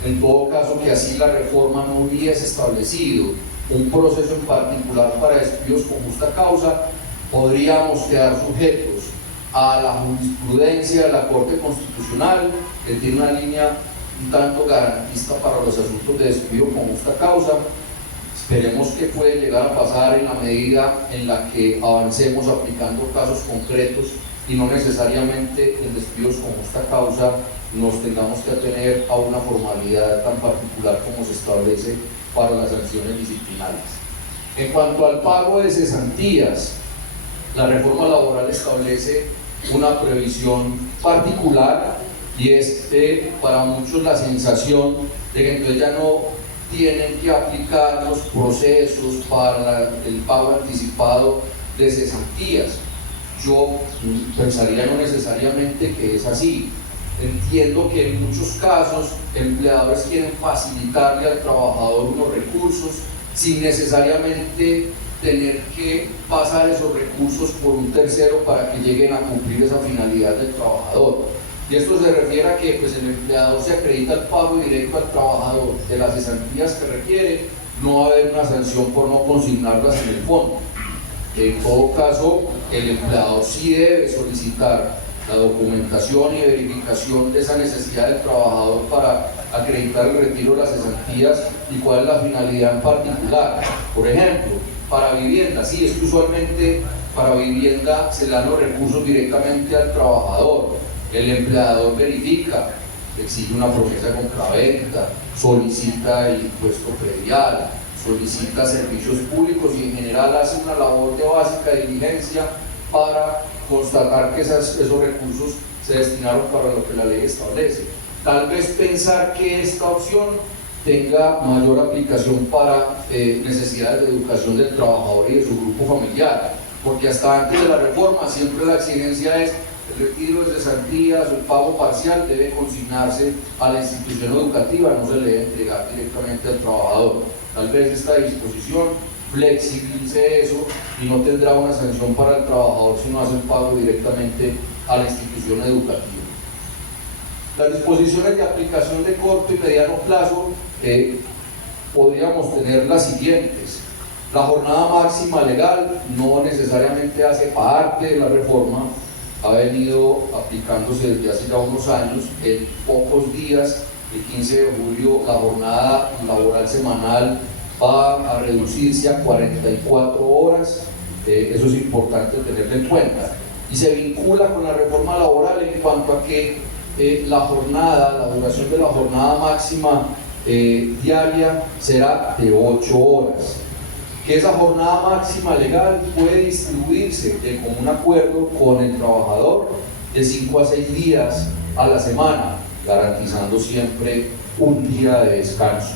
en todo caso, que así la reforma no hubiese establecido un proceso en particular para despidos con justa causa, podríamos quedar sujetos a la jurisprudencia de la Corte Constitucional, que tiene una línea un tanto garantista para los asuntos de despido con justa causa. Esperemos que puede llegar a pasar en la medida en la que avancemos aplicando casos concretos y no necesariamente en despidos con justa causa nos tengamos que atener a una formalidad tan particular como se establece para las sanciones disciplinarias. En cuanto al pago de cesantías, la reforma laboral establece una previsión particular y es para muchos la sensación de que entonces ya no tienen que aplicar los procesos para el pago anticipado de cesantías. Yo pensaría no necesariamente que es así. Entiendo que en muchos casos empleadores quieren facilitarle al trabajador unos recursos sin necesariamente tener que pasar esos recursos por un tercero para que lleguen a cumplir esa finalidad del trabajador. Y esto se refiere a que pues, el empleador se acredita el pago directo al trabajador de las cesantías que requiere, no va a haber una sanción por no consignarlas en el fondo. En todo caso, el empleador sí debe solicitar la documentación y verificación de esa necesidad del trabajador para acreditar el retiro de las cesantías y cuál es la finalidad en particular. Por ejemplo, para vivienda, sí, es que usualmente para vivienda se dan los recursos directamente al trabajador. El empleador verifica, exige una promesa de compraventa, solicita el impuesto predial, solicita servicios públicos y en general hace una labor de básica diligencia para constatar que esos recursos se destinaron para lo que la ley establece. Tal vez pensar que esta opción tenga mayor aplicación para necesidades de educación del trabajador y de su grupo familiar, porque hasta antes de la reforma siempre la exigencia es el retiro de cesantías o el pago parcial debe consignarse a la institución educativa, no se le debe entregar directamente al trabajador. Tal vez esta disposición flexibilice eso y no tendrá una sanción para el trabajador si no hace el pago directamente a la institución educativa. Las disposiciones de aplicación de corto y mediano plazo podríamos tener las siguientes. La jornada máxima legal no necesariamente hace parte de la reforma, ha venido aplicándose desde hace ya unos años. En pocos días, el 15 de julio, la jornada laboral semanal va a reducirse a 44 horas, eso es importante tenerlo en cuenta. Y se vincula con la reforma laboral en cuanto a que la duración de la jornada máxima diaria será de 8 horas. Que esa jornada máxima legal puede distribuirse de común acuerdo con el trabajador de 5 a 6 días a la semana, garantizando siempre un día de descanso.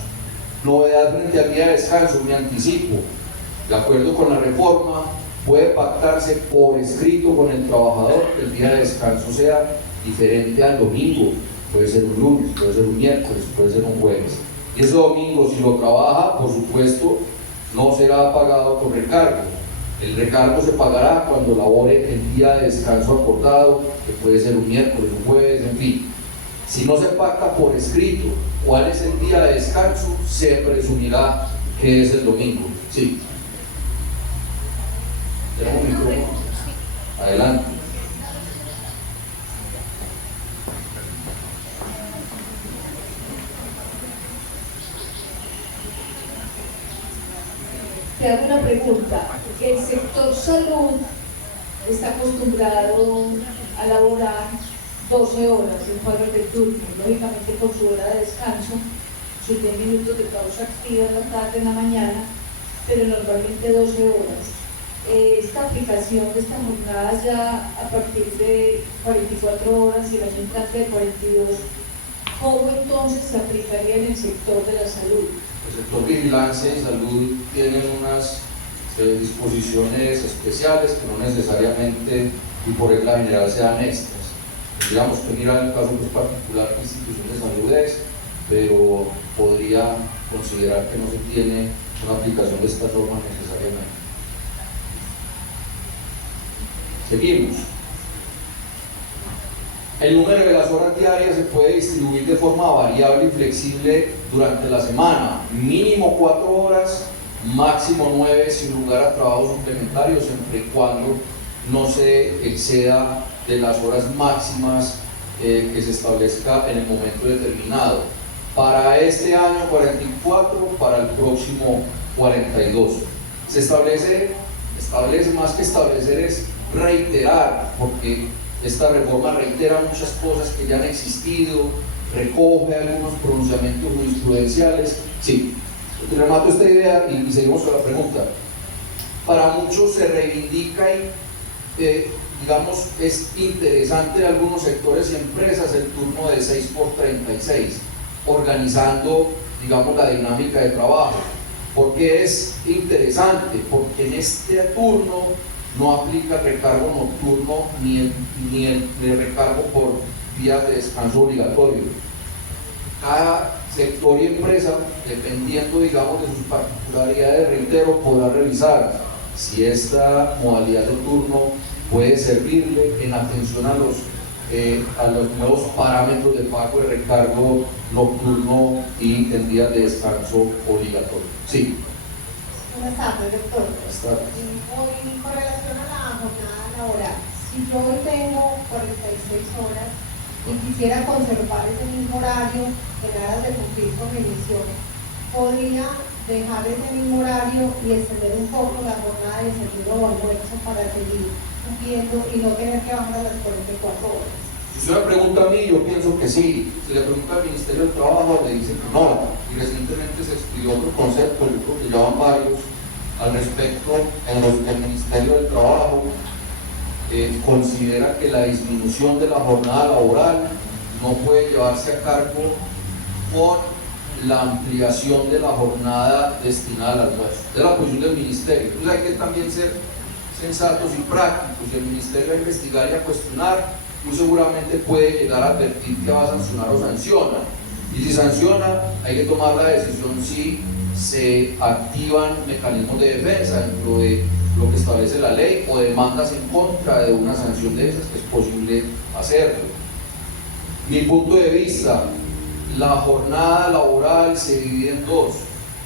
Novedad frente al día de descanso, me anticipo, de acuerdo con la reforma, puede pactarse por escrito con el trabajador que el día de descanso sea diferente al domingo, puede ser un lunes, puede ser un miércoles, puede ser un jueves. Y ese domingo, si lo trabaja, por supuesto, no será pagado con recargo. El recargo se pagará cuando labore el día de descanso acordado, que puede ser un miércoles, un jueves, en fin. Si no se pacta por escrito cuál es el día de descanso, se presumirá que es el domingo. Sí. ¿Tenemos micrófono? Adelante. Te hago una pregunta. El sector salud está acostumbrado a laborar 12 horas en cuadros de turno, lógicamente con su hora de descanso, sus 10 minutos de pausa activa en la tarde, en la mañana, pero normalmente 12 horas. Esta aplicación de esta jornada ya a partir de 44 horas y el año entrante de 42, ¿cómo entonces se aplicaría en el sector de la salud? El sector vigilancia y salud tienen unas disposiciones especiales que no necesariamente y por regla general sean extras. Tendríamos que mirar el caso particular que institución de salud es, pero podría considerar que no se tiene una aplicación de esta norma necesariamente. Seguimos. El número de las horas diarias se puede distribuir de forma variable y flexible durante la semana, mínimo 4 horas, máximo 9 sin lugar a trabajos suplementarios, siempre y cuando no se exceda de las horas máximas que se establezca en el momento determinado. Para este año 44, para el próximo 42. Se establece más que establecer es reiterar, porque esta reforma reitera muchas cosas que ya han existido, recoge algunos pronunciamientos jurisprudenciales. Sí, remato esta idea y seguimos con la pregunta. Para muchos se reivindica y digamos, es interesante en algunos sectores y empresas el turno de 6x36, organizando, digamos, la dinámica de trabajo. ¿Por qué es interesante? Porque en este turno no aplica el recargo nocturno ni el recargo por días de descanso obligatorio. Cada sector y empresa, dependiendo, digamos, de sus particularidades, reitero, podrá revisar si esta modalidad de turno puede servirle en atención a los nuevos parámetros de pago de recargo nocturno y en días de descanso obligatorio. Sí. Buenas tardes, doctor. Buenas tardes. Hoy, con relación a la jornada laboral, si yo hoy tengo 46 horas y quisiera conservar ese mismo horario en aras de cumplir con mi misión, podría dejar ese mismo horario y extender un poco la jornada de desayuno o almuerzo para seguir cumpliendo y no tener que bajar a las 44 horas? Si usted me pregunta a mí, yo pienso que sí. Si le pregunta al Ministerio del Trabajo, le dicen que no. Y recientemente se expidió otro concepto, yo creo que ya van varios, al respecto, en los que el Ministerio del Trabajo considera que la disminución de la jornada laboral no puede llevarse a cargo con la ampliación de la jornada destinada al almuerzo. Es la posición del Ministerio. Entonces hay que también ser sensatos y prácticos. Si el Ministerio va a investigar y a cuestionar, muy seguramente puede llegar a advertir que va a sancionar o sanciona. Y si sanciona, hay que tomar la decisión si se activan mecanismos de defensa dentro de lo que establece la ley o demandas en contra de una sanción de esas, que es posible hacerlo. Mi punto de vista, la jornada laboral se divide en dos,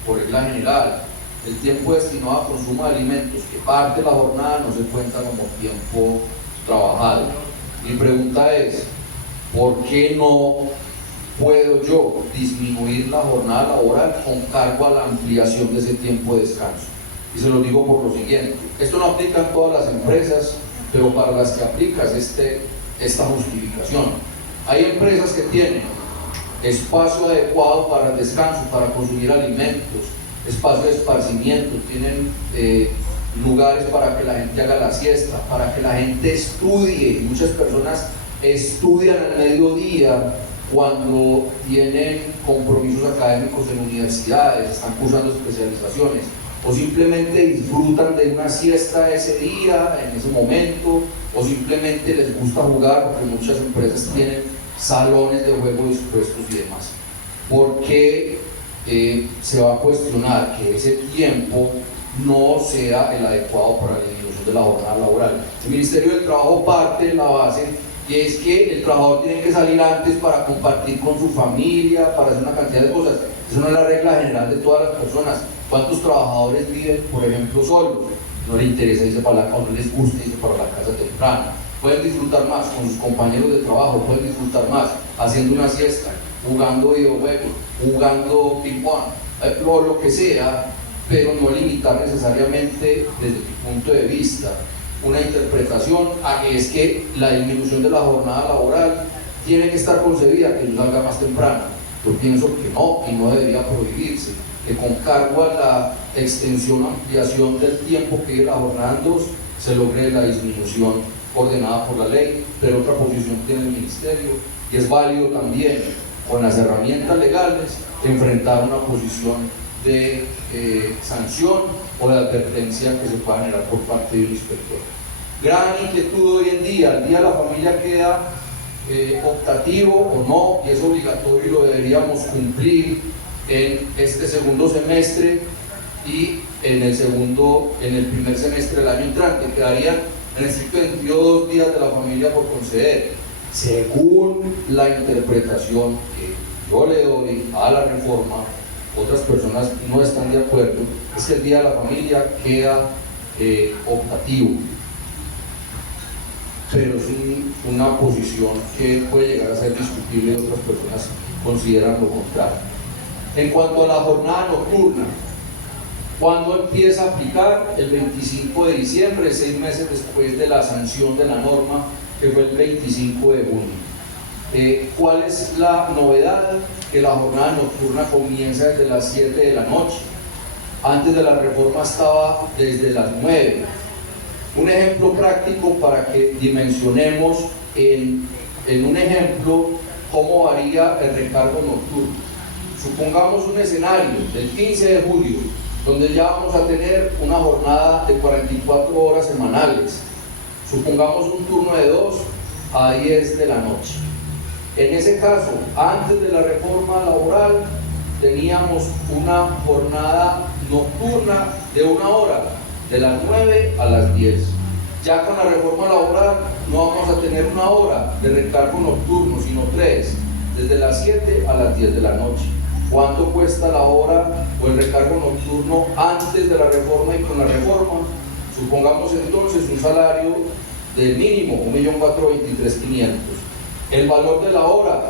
por regla general. El tiempo destinado a consumo de alimentos, que parte de la jornada no se cuenta como tiempo trabajado. Mi pregunta es, ¿por qué no puedo yo disminuir la jornada laboral con cargo a la ampliación de ese tiempo de descanso? Y se lo digo por lo siguiente, esto no aplica en todas las empresas, pero para las que aplicas esta justificación. Hay empresas que tienen espacio adecuado para el descanso, para consumir alimentos, espacio de esparcimiento, tienen lugares para que la gente haga la siesta, para que la gente estudie. Muchas personas estudian al mediodía cuando tienen compromisos académicos en universidades, están cursando especializaciones, o simplemente disfrutan de una siesta ese día, en ese momento, o simplemente les gusta jugar, porque muchas empresas tienen salones de juego dispuestos y demás. ¿Por qué se va a cuestionar que ese tiempo no sea el adecuado para la disminución de la jornada laboral? El Ministerio del Trabajo parte de la base, y es que el trabajador tiene que salir antes para compartir con su familia, para hacer una cantidad de cosas. Eso no es la regla general de todas las personas. ¿Cuántos trabajadores viven, por ejemplo, solos? No les interesa irse para la casa, no les gusta irse para la casa temprano. Pueden disfrutar más con sus compañeros de trabajo, pueden disfrutar más haciendo una siesta, jugando videojuegos, jugando ping-pong, o lo que sea, pero no limitar necesariamente desde mi punto de vista una interpretación a que es que la disminución de la jornada laboral tiene que estar concebida que yo salga más temprano. Yo pienso que no, y no debería prohibirse, que con cargo a la extensión, ampliación del tiempo que es la jornada en dos, se logre la disminución ordenada por la ley. Pero otra posición tiene el Ministerio, y es válido también con las herramientas legales enfrentar una posición de sanción o de advertencia que se pueda generar por parte de un inspector. Gran inquietud hoy en día, el Día de la Familia queda optativo o no, y es obligatorio y lo deberíamos cumplir en este segundo semestre y en el primer semestre del año entrante. Quedarían en el ciclo 22 días de la familia por conceder, según la interpretación que yo le doy a la reforma. Otras personas no están de acuerdo, es que el Día de la Familia queda optativo, pero es una posición que puede llegar a ser discutible y otras personas consideran lo contrario. En cuanto a la jornada nocturna, ¿cuándo empieza a aplicar? El 25 de diciembre, 6 meses después de la sanción de la norma, que fue el 25 de junio. ¿Cuál es la novedad? Que la jornada nocturna comienza desde las 7 de la noche. Antes de la reforma estaba desde las 9. Un ejemplo práctico para que dimensionemos en un ejemplo cómo varía el recargo nocturno. Supongamos un escenario del 15 de julio, donde ya vamos a tener una jornada de 44 horas semanales. Supongamos un turno de 2 a 10 de la noche. En ese caso, antes de la reforma laboral, teníamos una jornada nocturna de 1 hora, de las 9 a las 10. Ya con la reforma laboral no vamos a tener 1 hora de recargo nocturno, sino 3, desde las 7 a las 10 de la noche. ¿Cuánto cuesta la hora o el recargo nocturno antes de la reforma y con la reforma? Supongamos entonces un salario del mínimo, 1.423.500. El valor de la hora,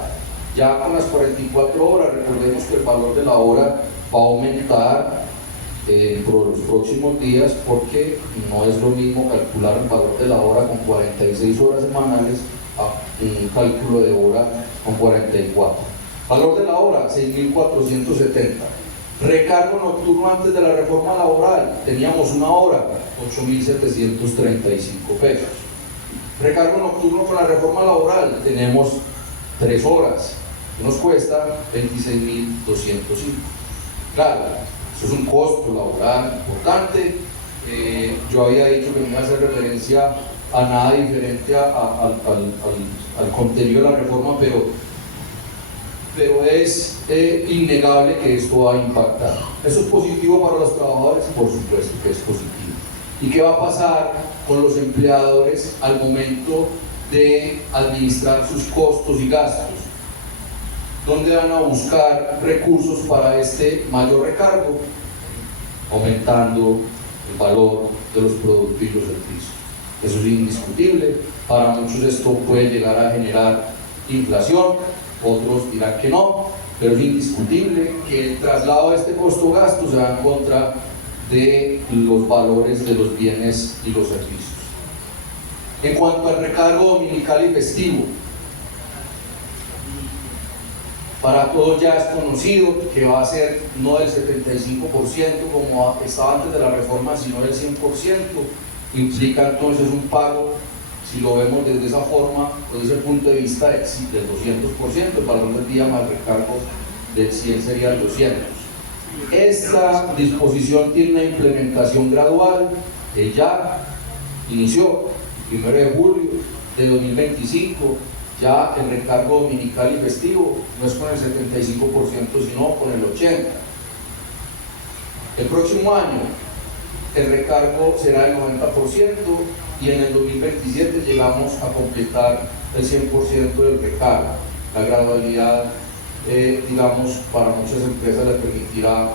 ya con las 44 horas, recordemos que el valor de la hora va a aumentar por los próximos días, porque no es lo mismo calcular el valor de la hora con 46 horas semanales a un cálculo de hora con 44. Valor de la hora, 6.470. Recargo nocturno antes de la reforma laboral, teníamos una hora, 8.735 pesos. Recargo nocturno con la reforma laboral, tenemos 3 horas, que nos cuesta 26.205. Claro, eso es un costo laboral importante. Yo había dicho que no iba a hacer referencia a nada diferente al contenido de la reforma, pero es innegable que esto va a impactar. Eso es positivo para los trabajadores, por supuesto que es positivo. ¿Y qué va a pasar con los empleadores al momento de administrar sus costos y gastos? ¿Dónde van a buscar recursos para este mayor recargo? Aumentando el valor de los productos y los servicios. Eso es indiscutible. Para muchos esto puede llegar a generar inflación, otros dirán que no, pero es indiscutible que el traslado de este costo-gasto se va en contra de los valores de los bienes y los servicios. En cuanto al recargo dominical y festivo, para todos ya es conocido que va a ser no del 75% como estaba antes de la reforma, sino del 100%. Implica entonces un pago, si lo vemos desde esa forma, desde ese punto de vista, del 200%, el valor del día más recargo del 100 sería el 200. Esta disposición tiene una implementación gradual que ya inició el 1 de julio de 2025. Ya el recargo dominical y festivo no es con el 75%, sino con el 80%. El próximo año el recargo será del 90% y en el 2027 llegamos a completar el 100% del recargo. La gradualidad, digamos, para muchas empresas le permitirá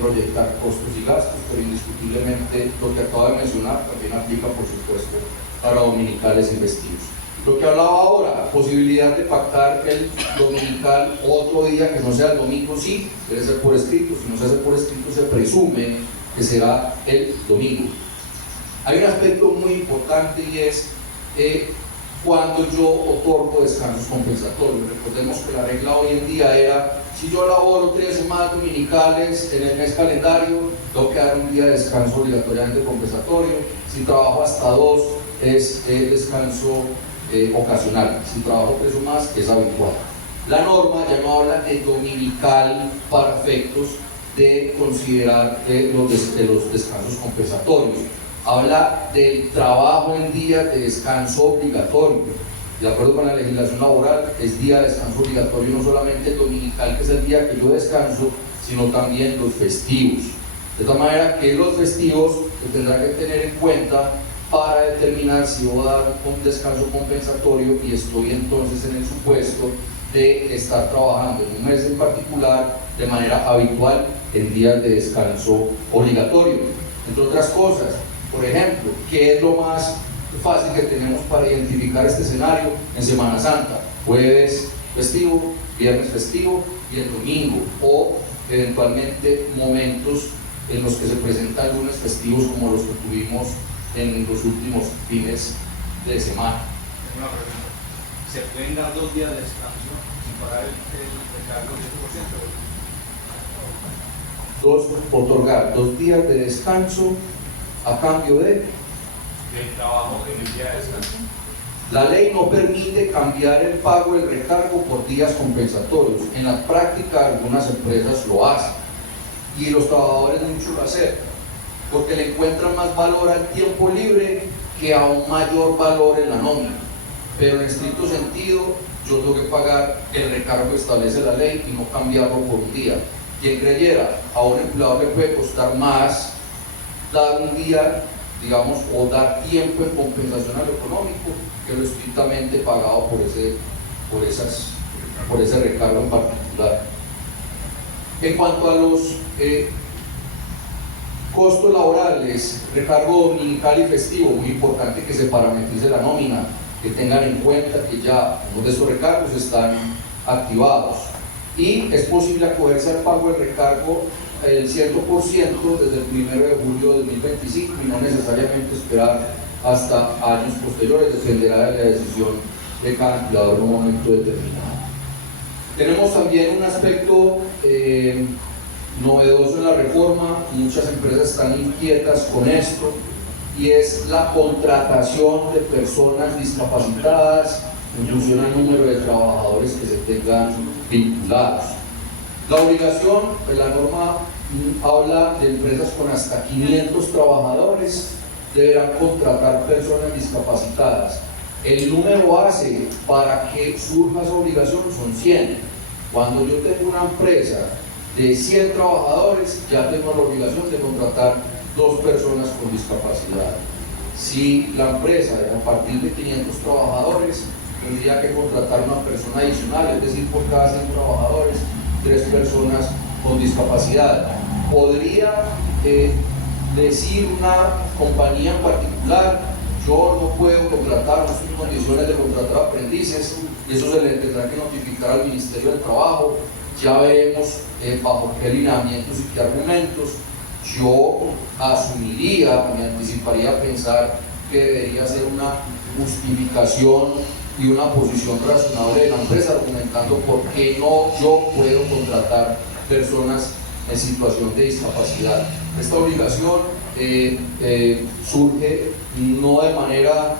proyectar costos y gastos, pero indiscutiblemente lo que acabo de mencionar también aplica, por supuesto, para dominicales y festivos. Lo que hablaba ahora, posibilidad de pactar el dominical otro día que no sea el domingo, sí, debe ser por escrito. Si no se hace por escrito, se presume que será el domingo. Hay un aspecto muy importante y es cuando yo otorgo descansos compensatorios. Recordemos que la regla hoy en día era: si yo laboro 3 semanas dominicales en el mes calendario, tengo que dar un día de descanso obligatoriamente compensatorio. Si trabajo hasta 2, es descanso ocasional. Si trabajo 3 o más, es habitual. La norma ya no habla de dominical para efectos de considerar los descansos compensatorios. Habla del trabajo en días de descanso obligatorio. De acuerdo con la legislación laboral, es día de descanso obligatorio no solamente el dominical, que es el día que yo descanso, sino también los festivos. De tal manera que los festivos se tendrá que tener en cuenta para determinar si voy a dar un descanso compensatorio y estoy entonces en el supuesto de estar trabajando en un mes en particular de manera habitual en días de descanso obligatorio. Entre otras cosas, por ejemplo, ¿qué es lo más fácil que tenemos para identificar este escenario en Semana Santa? Jueves festivo, viernes festivo y el domingo, o eventualmente momentos en los que se presentan lunes festivos como los que tuvimos en los últimos fines de semana. Una pregunta: ¿se pueden dar 2 días de descanso sin pagar el recargo del 100%? Otorgar 2 días de descanso a cambio de del trabajo en el día de descanso. La ley no permite cambiar el pago del recargo por días compensatorios. En la práctica algunas empresas lo hacen y los trabajadores mucho lo aceptan, porque le encuentran más valor al tiempo libre que a un mayor valor en la nómina. Pero en estricto sentido, yo tengo que pagar el recargo que establece la ley y no cambiarlo por un día. Quien creyera, a un empleador le puede costar más dar un día, digamos, o dar tiempo en compensación a lo económico que lo estrictamente pagado por ese recargo en particular. En cuanto a los costos laborales, recargo dominical y festivo, muy importante que se parametrice la nómina, que tengan en cuenta que ya uno de estos recargos están activados. y es posible acogerse al pago del recargo el 100% desde el 1 de julio de 2025 y no necesariamente esperar hasta años posteriores, dependerá de la decisión de cada empleador en un momento determinado. Tenemos también un aspecto novedoso en la reforma, muchas empresas están inquietas con esto, y es la contratación de personas discapacitadas en función al número de trabajadores que se tengan vinculados. La obligación de la norma habla de empresas con hasta 500 trabajadores deberán contratar personas discapacitadas. El número base para que surja esa obligación son 100. Cuando yo tengo una empresa de 100 trabajadores, ya tengo la obligación de contratar 2 personas con discapacidad. Si la empresa es a partir de 500 trabajadores, tendría que contratar una persona adicional, es decir, por cada 100 trabajadores, 3 personas con discapacidad. Podría decir una compañía en particular: yo no puedo contratar, no estoy en condiciones de contratar aprendices, y eso se le tendrá que notificar al Ministerio del Trabajo. Ya veremos bajo qué lineamientos y qué argumentos. Yo asumiría, me anticiparía a pensar que debería ser una justificación y una posición razonable de la empresa, argumentando por qué no yo puedo contratar personas en situación de discapacidad. Esta obligación surge no de manera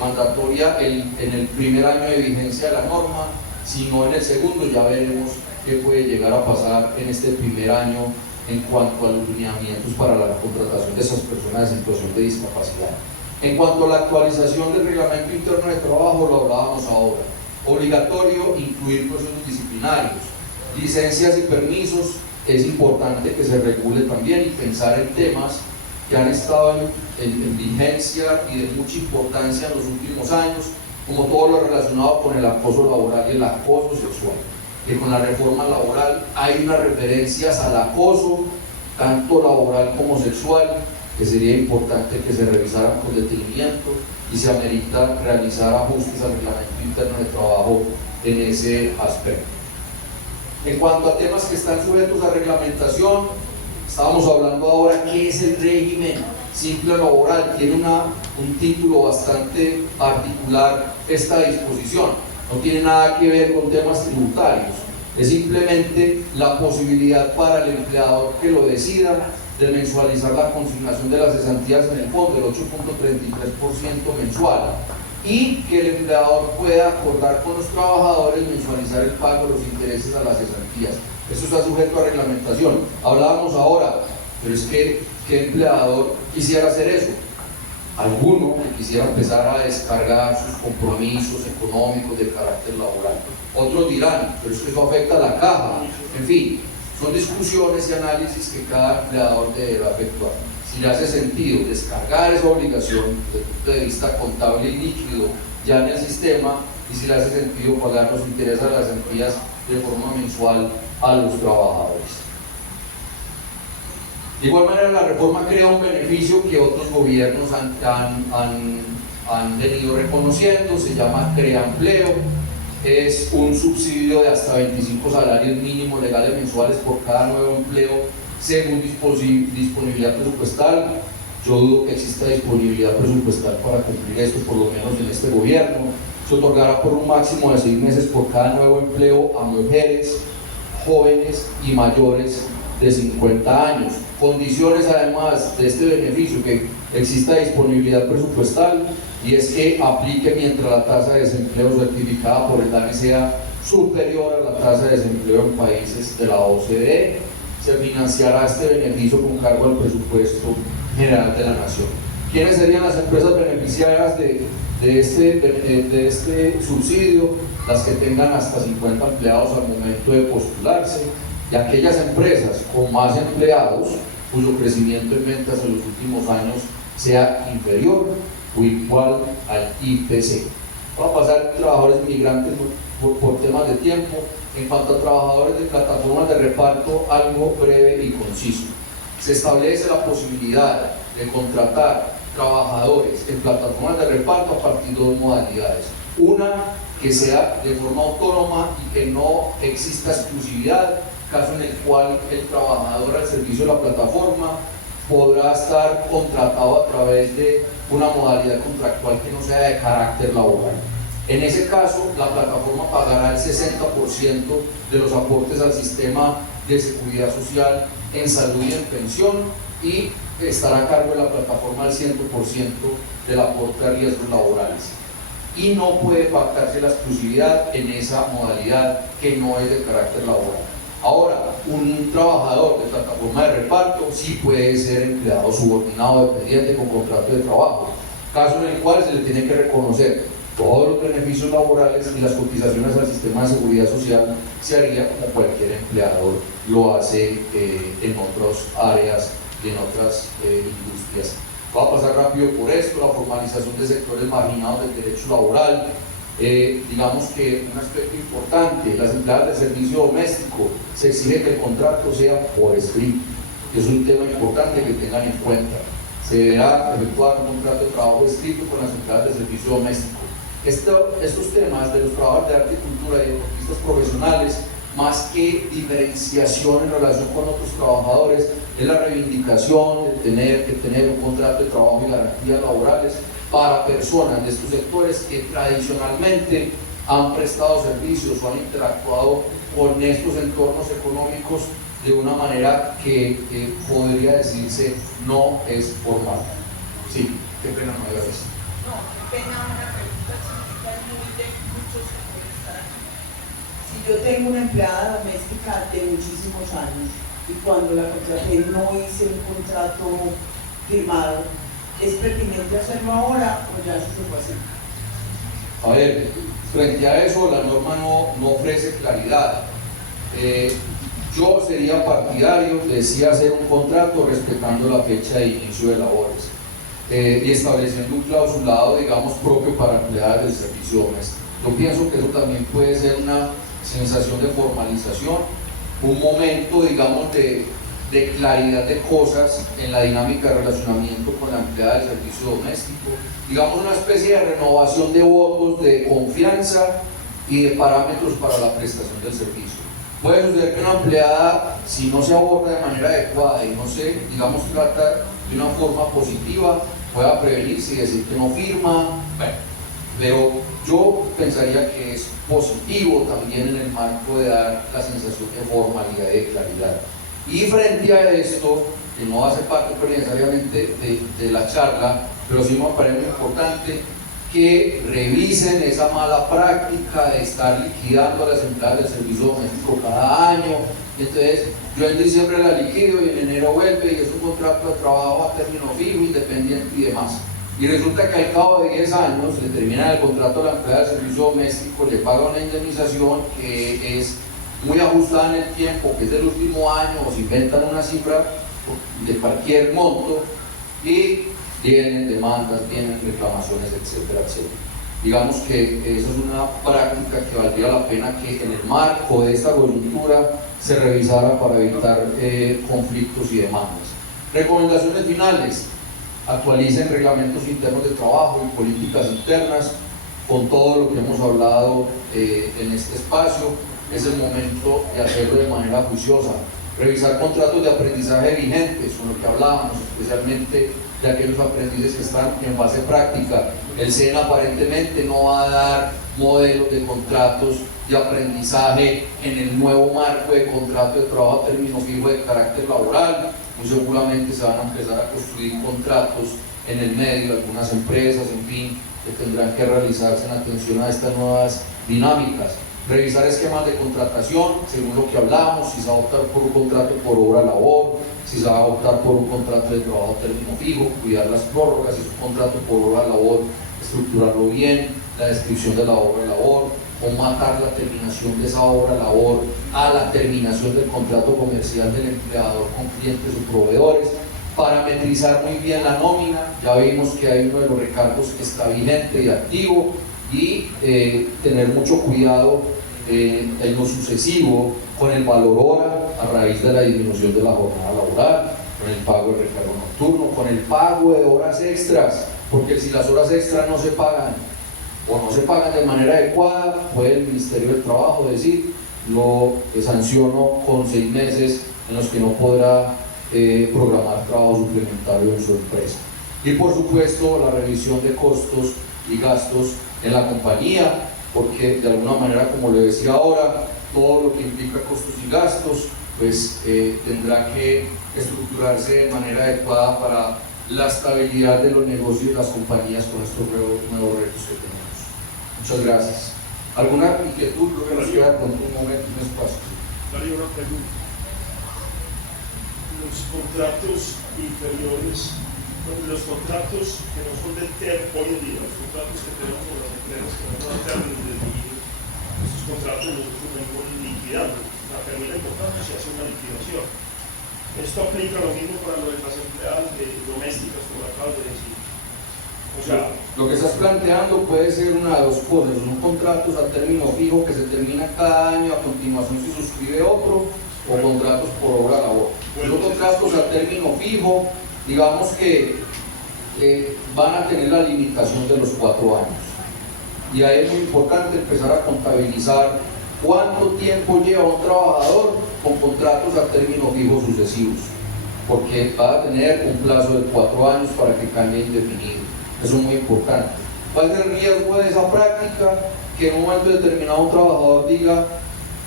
mandatoria en el primer año de vigencia de la norma, sino en el segundo. Ya veremos qué puede llegar a pasar en este primer año en cuanto a los lineamientos para la contratación de esas personas en situación de discapacidad. En cuanto a la actualización del reglamento interno de trabajo, lo hablábamos ahora. Obligatorio incluir procesos disciplinarios, licencias y permisos. Es importante que se regule también y pensar en temas que han estado en vigencia y de mucha importancia en los últimos años, como todo lo relacionado con el acoso laboral y el acoso sexual. Que con la reforma laboral hay unas referencias al acoso, tanto laboral como sexual, que sería importante que se revisaran con detenimiento y se amerita realizar ajustes al reglamento interno de trabajo en ese aspecto. En cuanto a temas que están sujetos a reglamentación, estábamos hablando ahora qué es el régimen simple laboral. Tiene un título bastante particular esta disposición. No tiene nada que ver con temas tributarios, es simplemente la posibilidad para el empleador que lo decida de mensualizar la consignación de las cesantías en el fondo, el 8.33% mensual, y que el empleador pueda acordar con los trabajadores mensualizar el pago de los intereses a las cesantías. Eso está sujeto a reglamentación. Hablábamos ahora, pero es que ¿qué empleador quisiera hacer eso? Alguno que quisiera empezar a descargar sus compromisos económicos de carácter laboral. Otros dirán, pero es que eso afecta a la caja. En fin, son discusiones y análisis que cada empleador deberá efectuar. Si le hace sentido descargar esa obligación desde el punto de vista contable y líquido ya en el sistema, y si le hace sentido pagar los intereses a las entidades de forma mensual a los trabajadores. De igual manera, la reforma crea un beneficio que otros gobiernos han venido reconociendo, se llama Crea Empleo. Es un subsidio de hasta 25 salarios mínimos legales mensuales por cada nuevo empleo según disponibilidad presupuestal. Yo dudo que exista disponibilidad presupuestal para cumplir esto, por lo menos en este gobierno. Se otorgará por un máximo de 6 meses por cada nuevo empleo a mujeres, jóvenes y mayores de 50 años. Condiciones además de este beneficio: que exista disponibilidad presupuestal, y es que aplique mientras la tasa de desempleo certificada por el DANE sea superior a la tasa de desempleo en países de la OCDE. Se financiará este beneficio con cargo al presupuesto general de la nación. ¿Quiénes serían las empresas beneficiarias de este subsidio? Las que tengan hasta 50 empleados al momento de postularse, y aquellas empresas con más empleados cuyo crecimiento en ventas en los últimos años sea inferior o igual al IPC. Vamos a pasar a trabajadores migrantes por temas de tiempo. En cuanto a trabajadores de plataformas de reparto, algo breve y conciso. Se establece la posibilidad de contratar trabajadores en plataformas de reparto a partir de 2 modalidades. Una, que sea de forma autónoma y que no exista exclusividad, caso en el cual el trabajador al servicio de la plataforma podrá estar contratado a través de una modalidad contractual que no sea de carácter laboral. En ese caso, la plataforma pagará el 60% de los aportes al sistema de seguridad social en salud y en pensión, y estará a cargo de la plataforma el 100% del aporte a riesgos laborales. Y no puede pactarse la exclusividad en esa modalidad que no es de carácter laboral. Ahora, un trabajador de plataforma de reparto sí puede ser empleado subordinado dependiente con contrato de trabajo, caso en el cual se le tiene que reconocer todos los beneficios laborales y las cotizaciones al sistema de seguridad social. Se haría como cualquier empleador lo hace en otras áreas y en otras industrias. Voy a pasar rápido por esto: la formalización de sectores marginados del derecho laboral. Digamos que un aspecto importante: las empleadas de servicio doméstico se exige que el contrato sea por escrito. Es un tema importante que tengan en cuenta. Se deberá efectuar un contrato de trabajo escrito con las empleadas de servicio doméstico. Estos temas de los trabajadores de arte y cultura y deportistas profesionales, más que diferenciación en relación con otros trabajadores, es la reivindicación de tener un contrato de trabajo y garantías laborales para personas de estos sectores que tradicionalmente han prestado servicios o han interactuado con estos entornos económicos de una manera que podría decirse no es formal. Sí, qué pena no haya visto. No, qué pena, una pregunta chiquita y muy de muchos que pueden estar aquí. Si yo tengo una empleada doméstica de muchísimos años y cuando la contraté no hice un contrato firmado, ¿es pertinente hacerlo ahora o ya eso se puede hacer? A ver, frente a eso la norma no ofrece claridad. Yo sería partidario de sí hacer un contrato respetando la fecha de inicio de labores y estableciendo un clausulado, digamos, propio para empleadas del servicio doméstico. Yo pienso que eso también puede ser una sensación de formalización, un momento, digamos, de claridad de cosas en la dinámica de relacionamiento con la empleada del servicio doméstico, digamos, una especie de renovación de votos, de confianza y de parámetros para la prestación del servicio. Puede suceder que una empleada, si no se aborda de manera adecuada y no se, digamos, trata de una forma positiva, pueda prevenirse y decir que no firma. Bueno, pero yo pensaría que es positivo también en el marco de dar la sensación de formalidad y de claridad. Y frente a esto, que no hace parte necesariamente de la charla, pero sí me parece muy importante que revisen esa mala práctica de estar liquidando a las empleadas del servicio doméstico cada año. Entonces, yo en diciembre la liquido y en enero vuelve y es un contrato de trabajo a término fijo, independiente y demás. Y resulta que al cabo de 10 años le termina el contrato a la empleada del servicio doméstico, le paga una indemnización que es muy ajustada en el tiempo, que es del último año, o se inventan una cifra de cualquier monto, y vienen demandas, vienen reclamaciones, etcétera, etcétera. Digamos que esa es una práctica que valdría la pena que en el marco de esta coyuntura se revisara para evitar conflictos y demandas. Recomendaciones finales: actualicen reglamentos internos de trabajo y políticas internas con todo lo que hemos hablado en este espacio. Es el momento de hacerlo de manera juiciosa. Revisar contratos de aprendizaje vigentes, con lo que hablábamos, especialmente de aquellos aprendices que están en fase práctica. El SENA aparentemente no va a dar modelos de contratos de aprendizaje en el nuevo marco de contrato de trabajo a término fijo de carácter laboral. Muy seguramente se van a empezar a construir contratos en el medio de algunas empresas, en fin, que tendrán que realizarse en atención a estas nuevas dinámicas. Revisar esquemas de contratación, según lo que hablamos, si se va a optar por un contrato por obra-labor, si se va a optar por un contrato de trabajo a término fijo, cuidar las prórrogas, si es un contrato por obra-labor, estructurarlo bien, la descripción de la obra-labor, o matar la terminación de esa obra-labor a la terminación del contrato comercial del empleador con clientes o proveedores. Parametrizar muy bien la nómina, ya vimos que hay uno de los recargos que está vigente y activo, y tener mucho cuidado en lo sucesivo con el valor hora a raíz de la disminución de la jornada laboral, con el pago de recargo nocturno, con el pago de horas extras, porque si las horas extras no se pagan o no se pagan de manera adecuada, puede el Ministerio del Trabajo decir, lo sanciono con 6 meses en los que no podrá programar trabajo suplementario en su empresa. Y por supuesto la revisión de costos y gastos en la compañía, porque de alguna manera, como le decía ahora, todo lo que implica costos y gastos pues tendrá que estructurarse de manera adecuada para la estabilidad de los negocios y las compañías con estos nuevos retos que tenemos. Muchas gracias. ¿Alguna inquietud? Creo que nos queda con un momento, un espacio. Darío, una pregunta. Los contratos inferiores, los contratos que no son del TER hoy en día, los contratos que tenemos con las empresas que no son del término indefinido, esos contratos nosotros venimos liquidando. O sea, termina el contrato y se hace una liquidación. Esto aplica lo mismo para lo de las empleadas domésticas, como acabas de decir. O sea, lo que estás planteando puede ser una de dos cosas: son contratos a término fijo que se termina cada año, a continuación se suscribe otro, o contratos por obra labor. Los contratos a término fijo, digamos que van a tener la limitación de los 4 años. Y ahí es muy importante empezar a contabilizar cuánto tiempo lleva un trabajador con contratos a término fijo sucesivos, porque va a tener un plazo de 4 años para que cambie indefinido. Eso es muy importante. ¿Cuál es el riesgo de esa práctica? Que en un momento determinado un trabajador diga,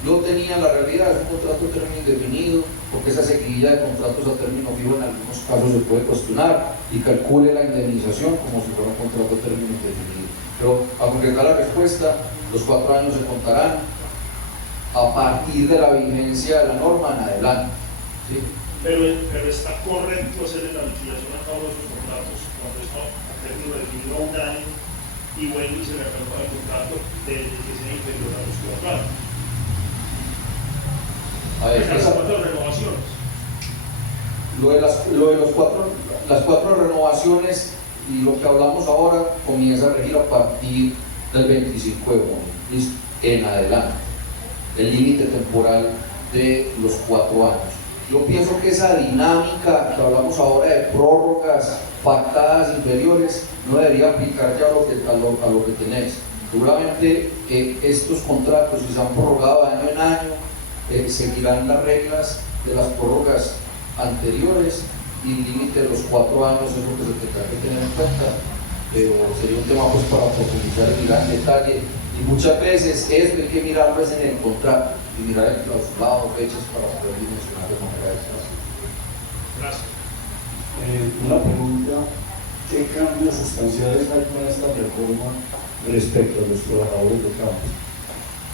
yo tenía la realidad, es un contrato a término indefinido, porque esa seguidilla de contratos a término fijo en algunos casos se puede cuestionar, y calcule la indemnización como si fuera un contrato a término indefinido. Pero a concretar la respuesta, los 4 años se contarán a partir de la vigencia de la norma en adelante. ¿Sí? Pero está correcto hacer la liquidación a todos esos contratos cuando está a término definido a 1 año y vuelve y se le acaba el contrato desde que sea inferior a los 4 años. A ver, las 4 renovaciones. Lo de las 4 renovaciones y lo que hablamos ahora comienza a regir a partir del 25 de junio, ¿listo? En adelante, el límite temporal de los 4 años. Yo pienso que esa dinámica que hablamos ahora de prórrogas pactadas inferiores no debería aplicar ya a lo que tenés. Seguramente estos contratos, si se han prorrogado de año en año, seguirán las reglas de las prórrogas anteriores, y el límite de los 4 años es lo que se tendrá que tener en cuenta, pero sería un tema pues para profundizar y mirar en detalle, y muchas veces eso hay que mirarlo es en el contrato y mirar el clausulado, fechas para poder dimensionar de manera adecuada. Gracias. Una pregunta: ¿qué cambios sustanciales hay con esta reforma respecto a los trabajadores de campo?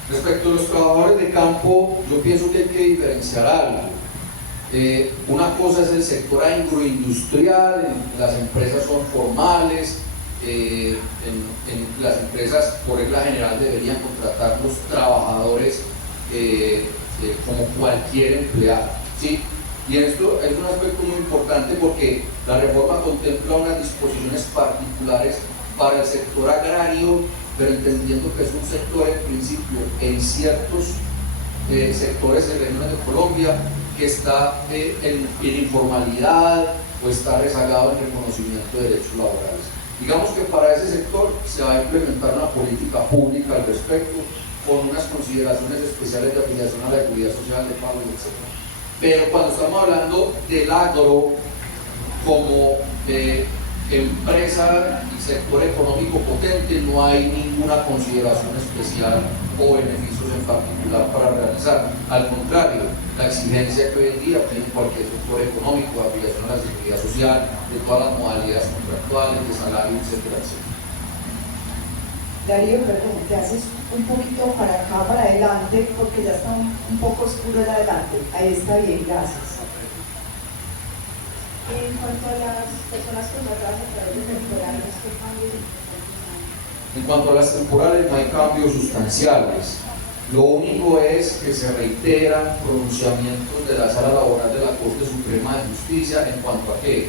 Respecto a los trabajadores de campo, yo pienso que hay que diferenciar algo. Una cosa es el sector agroindustrial, las empresas son formales, las empresas por regla general deberían contratar los trabajadores como cualquier empleado, ¿sí? Y esto es un aspecto muy importante porque la reforma contempla unas disposiciones particulares para el sector agrario, pero entendiendo que es un sector en principio en ciertos sectores de regiones de Colombia que está en informalidad o está rezagado en reconocimiento de derechos laborales. Digamos que para ese sector se va a implementar una política pública al respecto, con unas consideraciones especiales de afiliación a la seguridad social, de pago, etc. Pero cuando estamos hablando del agro como empresa y sector económico potente, no hay ninguna consideración especial o beneficios en particular para realizar. Al contrario, la exigencia que hoy en día tiene cualquier sector económico de afiliación a la seguridad social, de todas las modalidades contractuales, de salario, etcétera, etcétera. Darío, perdón, te haces un poquito para acá, para adelante, porque ya está un poco oscuro el adelante. Ahí está bien, gracias. En cuanto a las personas contratadas a través de temporales, ¿qué cambios importantes hay? En cuanto a las temporales, no hay cambios sustanciales. Lo único es que se reiteran pronunciamientos de la Sala Laboral de la Corte Suprema de Justicia en cuanto a que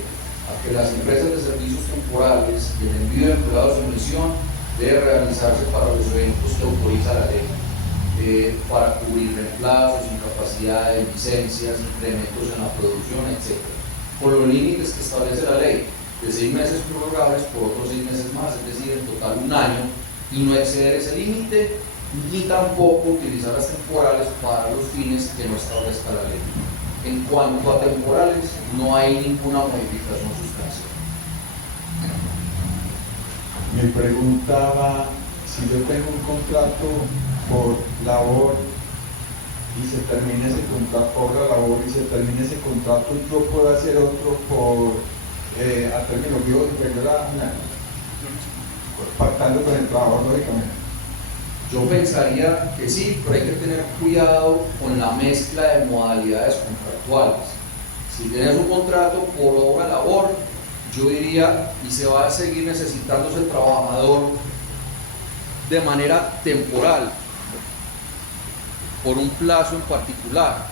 las empresas de servicios temporales y el envío de empleados en misión debe realizarse para los eventos que autoriza la ley, para cubrir reemplazos, incapacidades, licencias, incrementos en la producción, etc. Con los límites que establece la ley, de 6 meses prorrogables por otros 6 meses más, es decir, en total 1 año, y no exceder ese límite, ni tampoco utilizar las temporales para los fines que no establezca la ley. En cuanto a temporales, no hay ninguna modificación sustancial. Me preguntaba si yo tengo un contrato por labor y se termina ese contrato, por la labor y se termina ese contrato, yo puedo hacer otro por a término fijo superior a un año, pactando con el trabajador, lógicamente. Yo pensaría que sí, pero hay que tener cuidado con la mezcla de modalidades contractuales. Si tienes un contrato por obra labor, yo diría, y se va a seguir necesitando ese trabajador de manera temporal, por un plazo en particular.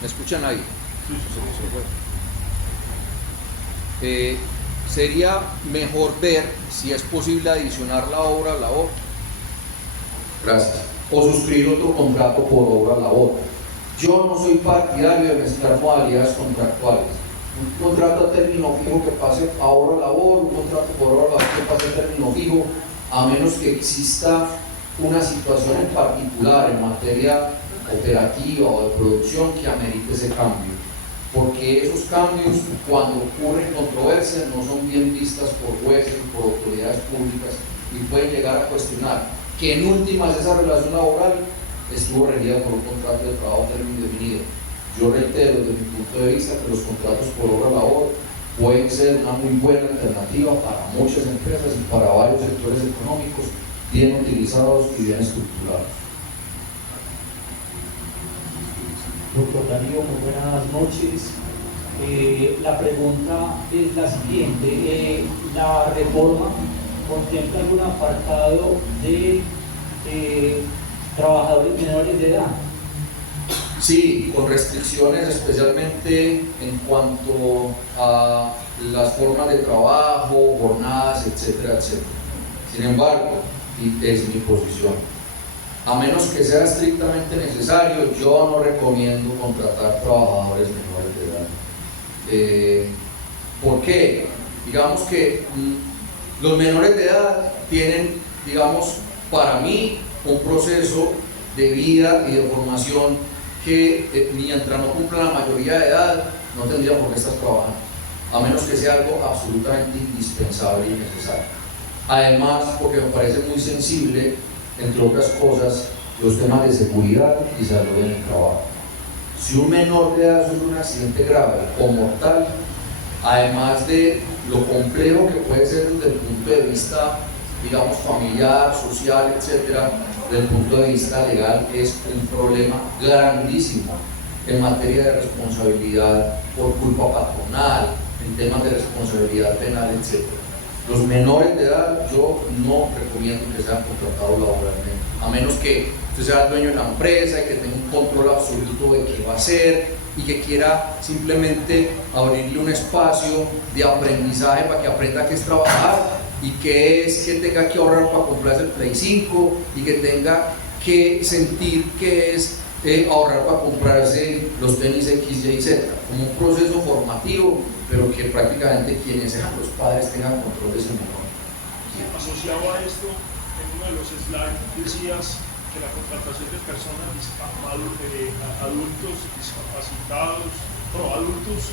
¿Me escuchan ahí? Sería mejor ver si es posible adicionar la obra labor. Gracias. O suscribir otro contrato por obra labor. Yo no soy partidario de mezclar modalidades contractuales. Un contrato a término fijo que pase a obra labor, un contrato por obra labor que pase a término fijo, a menos que exista una situación en particular en materia operativa o de producción que amerite ese cambio. Porque esos cambios, cuando ocurren controversias, no son bien vistas por jueces o por autoridades públicas y pueden llegar a cuestionar que en últimas esa relación laboral estuvo regida por un contrato de trabajo a término indefinido. Yo reitero desde mi punto de vista que los contratos por obra labor pueden ser una muy buena alternativa para muchas empresas y para varios sectores económicos bien utilizados y bien estructurados. Doctor Darío, muy buenas noches. La pregunta es la siguiente. ¿La reforma contempla algún apartado de trabajadores menores de edad? Sí, con restricciones especialmente en cuanto a las formas de trabajo, jornadas, etcétera, etcétera. Sin embargo, y es mi posición, a menos que sea estrictamente necesario, yo no recomiendo contratar trabajadores menores de edad. ¿Por qué? Digamos que los menores de edad tienen, digamos, para mí, un proceso de vida y de formación que mientras no cumplan la mayoría de edad, no tendría por qué estar trabajando, a menos que sea algo absolutamente indispensable y necesario. Además, porque me parece muy sensible, entre otras cosas, los temas de seguridad y salud en el trabajo. Si un menor de edad sufre un accidente grave o mortal, además de lo complejo que puede ser desde el punto de vista, digamos, familiar, social, etcétera, desde el punto de vista legal es un problema grandísimo en materia de responsabilidad por culpa patronal, en temas de responsabilidad penal, etcétera. Los menores de edad yo no recomiendo que sean contratados laboralmente, a menos que usted sea el dueño de la empresa y que tenga un control absoluto de qué va a hacer y que quiera simplemente abrirle un espacio de aprendizaje para que aprenda qué es trabajar y qué es que tenga que ahorrar para comprarse el Play 5 y que tenga que sentir que es ahorrar para comprarse los tenis X, Y, Z, como un proceso formativo, pero que prácticamente quienes sean los padres tengan control de ese menor. Asociado a esto, en uno de los slides decías que la contratación de personas adultos discapacitados, no, adultos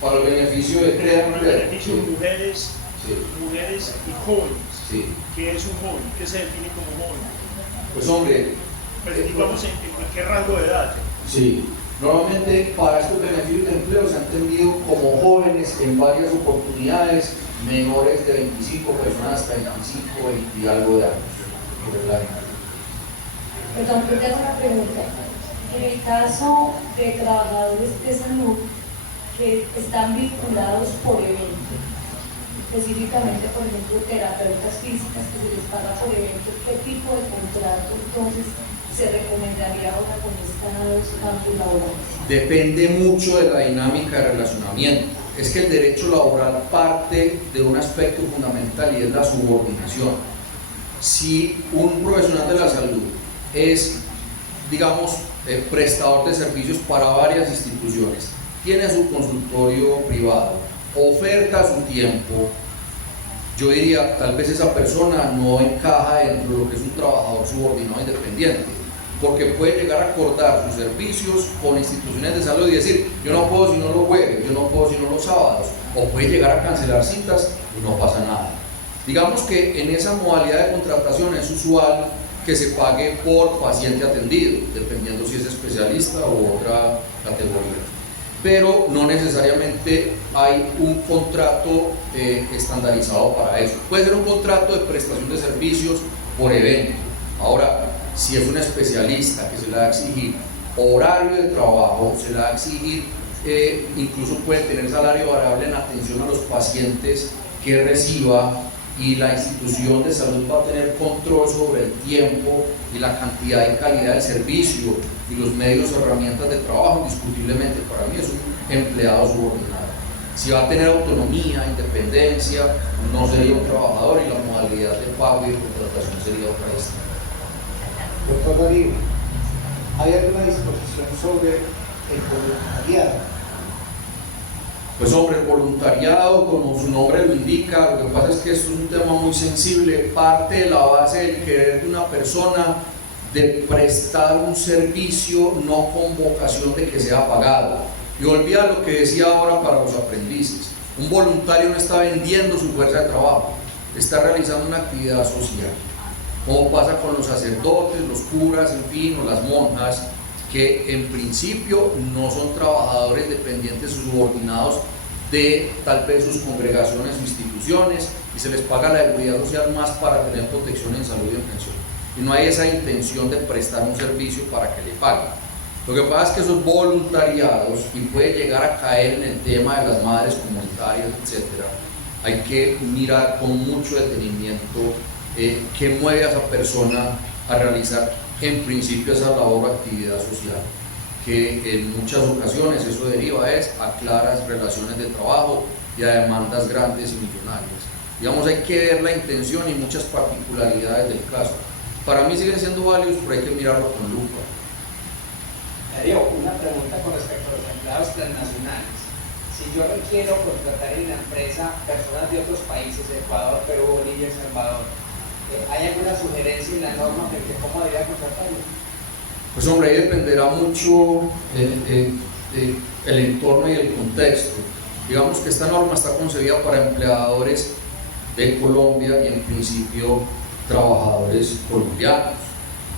para el beneficio de crear mujeres, sí, mujeres y jóvenes. Sí. ¿Qué es un joven? ¿Qué se define como joven? Pues hombre, digamos en qué rango de edad. Sí, normalmente para estos beneficios de empleo se han entendido como jóvenes en varias oportunidades, menores de 25, personas hasta 25 y algo de años. Perdón, yo te hago una pregunta. En el caso de trabajadores de salud que están vinculados por evento, específicamente, por ejemplo, terapeutas físicas que se les paga por evento, ¿qué tipo de contrato entonces se recomendaría ahora con estos campos laborales? Depende mucho de la dinámica de relacionamiento. Es que el derecho laboral parte de un aspecto fundamental y es la subordinación. Si un profesional de la salud es, digamos, prestador de servicios para varias instituciones, tiene su consultorio privado, oferta su tiempo yo diría, tal vez esa persona no encaja dentro de lo que es un trabajador subordinado independiente, porque puede llegar a acordar sus servicios con instituciones de salud y decir, yo no puedo si no los jueves, yo no puedo si no los sábados, o puede llegar a cancelar citas y no pasa nada. Digamos que en esa modalidad de contratación es usual que se pague por paciente atendido, dependiendo si es especialista u otra categoría. Pero no necesariamente hay un contrato estandarizado para eso. Puede ser un contrato de prestación de servicios por evento. Ahora, si es un especialista que se le va a exigir horario de trabajo, se le va a exigir, incluso puede tener salario variable en atención a los pacientes que reciba, y la institución de salud va a tener control sobre el tiempo y la cantidad y calidad del servicio y los medios o herramientas de trabajo, indiscutiblemente para mí es un empleado subordinado. Si va a tener autonomía, independencia, no sería un trabajador y la modalidad de pago y de contratación sería otra distinta. Doctor Darío, ¿hay alguna disposición sobre el voluntariado? Pues hombre, el voluntariado, como su nombre lo indica, lo que pasa es que esto es un tema muy sensible, parte de la base del querer de una persona de prestar un servicio no con vocación de que sea pagado. Y olvida lo que decía ahora para los aprendices, un voluntario no está vendiendo su fuerza de trabajo, está realizando una actividad social, como pasa con los sacerdotes, los curas, en fin, o las monjas, que en principio no son trabajadores dependientes o subordinados de tal vez sus congregaciones o instituciones y se les paga la seguridad social más para tener protección en salud y en pensión. Y no hay esa intención de prestar un servicio para que le paguen. Lo que pasa es que esos voluntariados, y puede llegar a caer en el tema de las madres comunitarias, etc., hay que mirar con mucho detenimiento qué mueve a esa persona a realizar en principio esa labor o actividad social, que en muchas ocasiones eso deriva a claras relaciones de trabajo y a demandas grandes y millonarias. Digamos, hay que ver la intención y muchas particularidades del caso. Para mí siguen siendo válidos, pero hay que mirarlo con lupa. Darío, una pregunta con respecto a los empleados transnacionales. Si yo requiero contratar en la empresa personas de otros países, Ecuador, Perú, Bolivia, El Salvador, ¿hay alguna sugerencia en la norma de cómo debería contratarlo? Pues hombre, ahí dependerá mucho el entorno y el contexto. Digamos que esta norma está concebida para empleadores de Colombia y en principio trabajadores colombianos.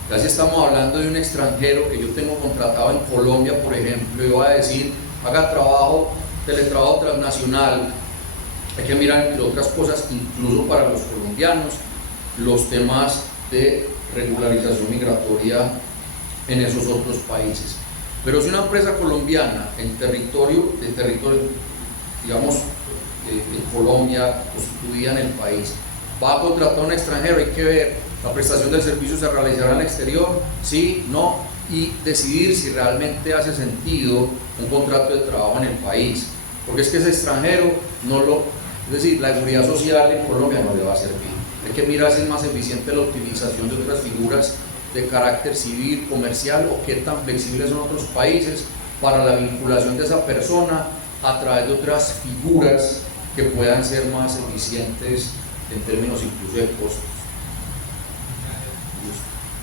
Ya si estamos hablando de un extranjero que yo tengo contratado en Colombia, por ejemplo, y voy a decir, haga teletrabajo transnacional, hay que mirar entre otras cosas, incluso para los colombianos, los temas de regularización migratoria en esos otros países. Pero si una empresa colombiana en territorio, digamos, en Colombia, constituida en el país, va a contratar a un extranjero, hay que ver, la prestación del servicio se realizará en el exterior, sí, no, y decidir si realmente hace sentido un contrato de trabajo en el país, porque es que ese extranjero es decir, la seguridad social en Colombia no le va a servir. Hay que mirar si es más eficiente la utilización de otras figuras de carácter civil, comercial, o qué tan flexibles son otros países para la vinculación de esa persona a través de otras figuras que puedan ser más eficientes en términos incluso de costos.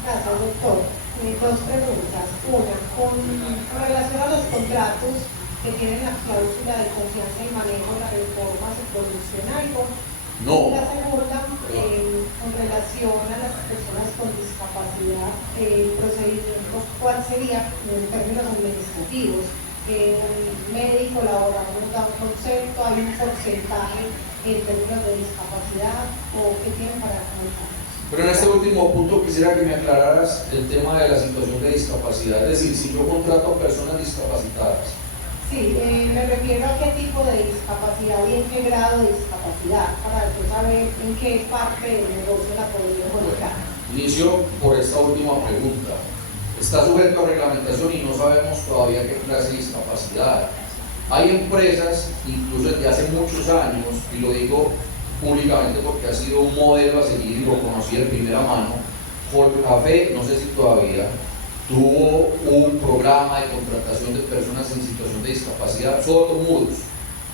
Gracias, doctor. Dos preguntas. Una, con relación a los contratos que tienen la cláusula de confianza y manejo de la reforma, ¿se produce algo? No. Y la segunda, con relación a las personas con discapacidad, el procedimiento, ¿cuál sería en términos administrativos? El médico laboral nos da un concepto, hay un porcentaje en términos de discapacidad, o qué tienen para comentar. Pero en este último punto quisiera que me aclararas el tema de la situación de discapacidad, es decir, si yo contrato a personas discapacitadas. Sí, me refiero a qué tipo de discapacidad y en qué grado de discapacidad, para después saber en qué parte del negocio la podría colocar. Inicio por esta última pregunta. Está sujeto a reglamentación y no sabemos todavía qué clase de discapacidad. Hay empresas, incluso desde hace muchos años, y lo digo públicamente porque ha sido un modelo a seguir y lo conocí de primera mano, Colcafé, no sé si todavía, tuvo un programa de contratación de personas en situación de discapacidad sordomudos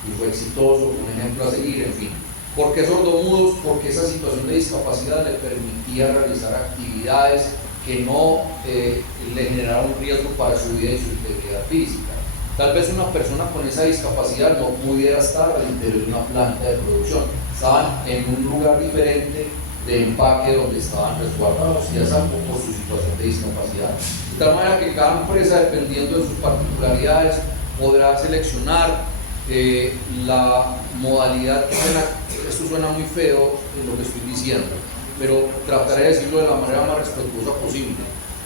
y fue exitoso, un ejemplo a seguir, en fin. ¿Por qué sordomudos? Porque esa situación de discapacidad le permitía realizar actividades que no le generaron un riesgo para su vida y su integridad física. Tal vez una persona con esa discapacidad no pudiera estar al interior de una planta de producción, estaban en un lugar diferente de empaque donde estaban resguardados, ya sea por su situación de discapacidad. De tal manera que cada empresa, dependiendo de sus particularidades, podrá seleccionar la modalidad que suena. Esto suena muy feo en lo que estoy diciendo, pero trataré de decirlo de la manera más respetuosa posible.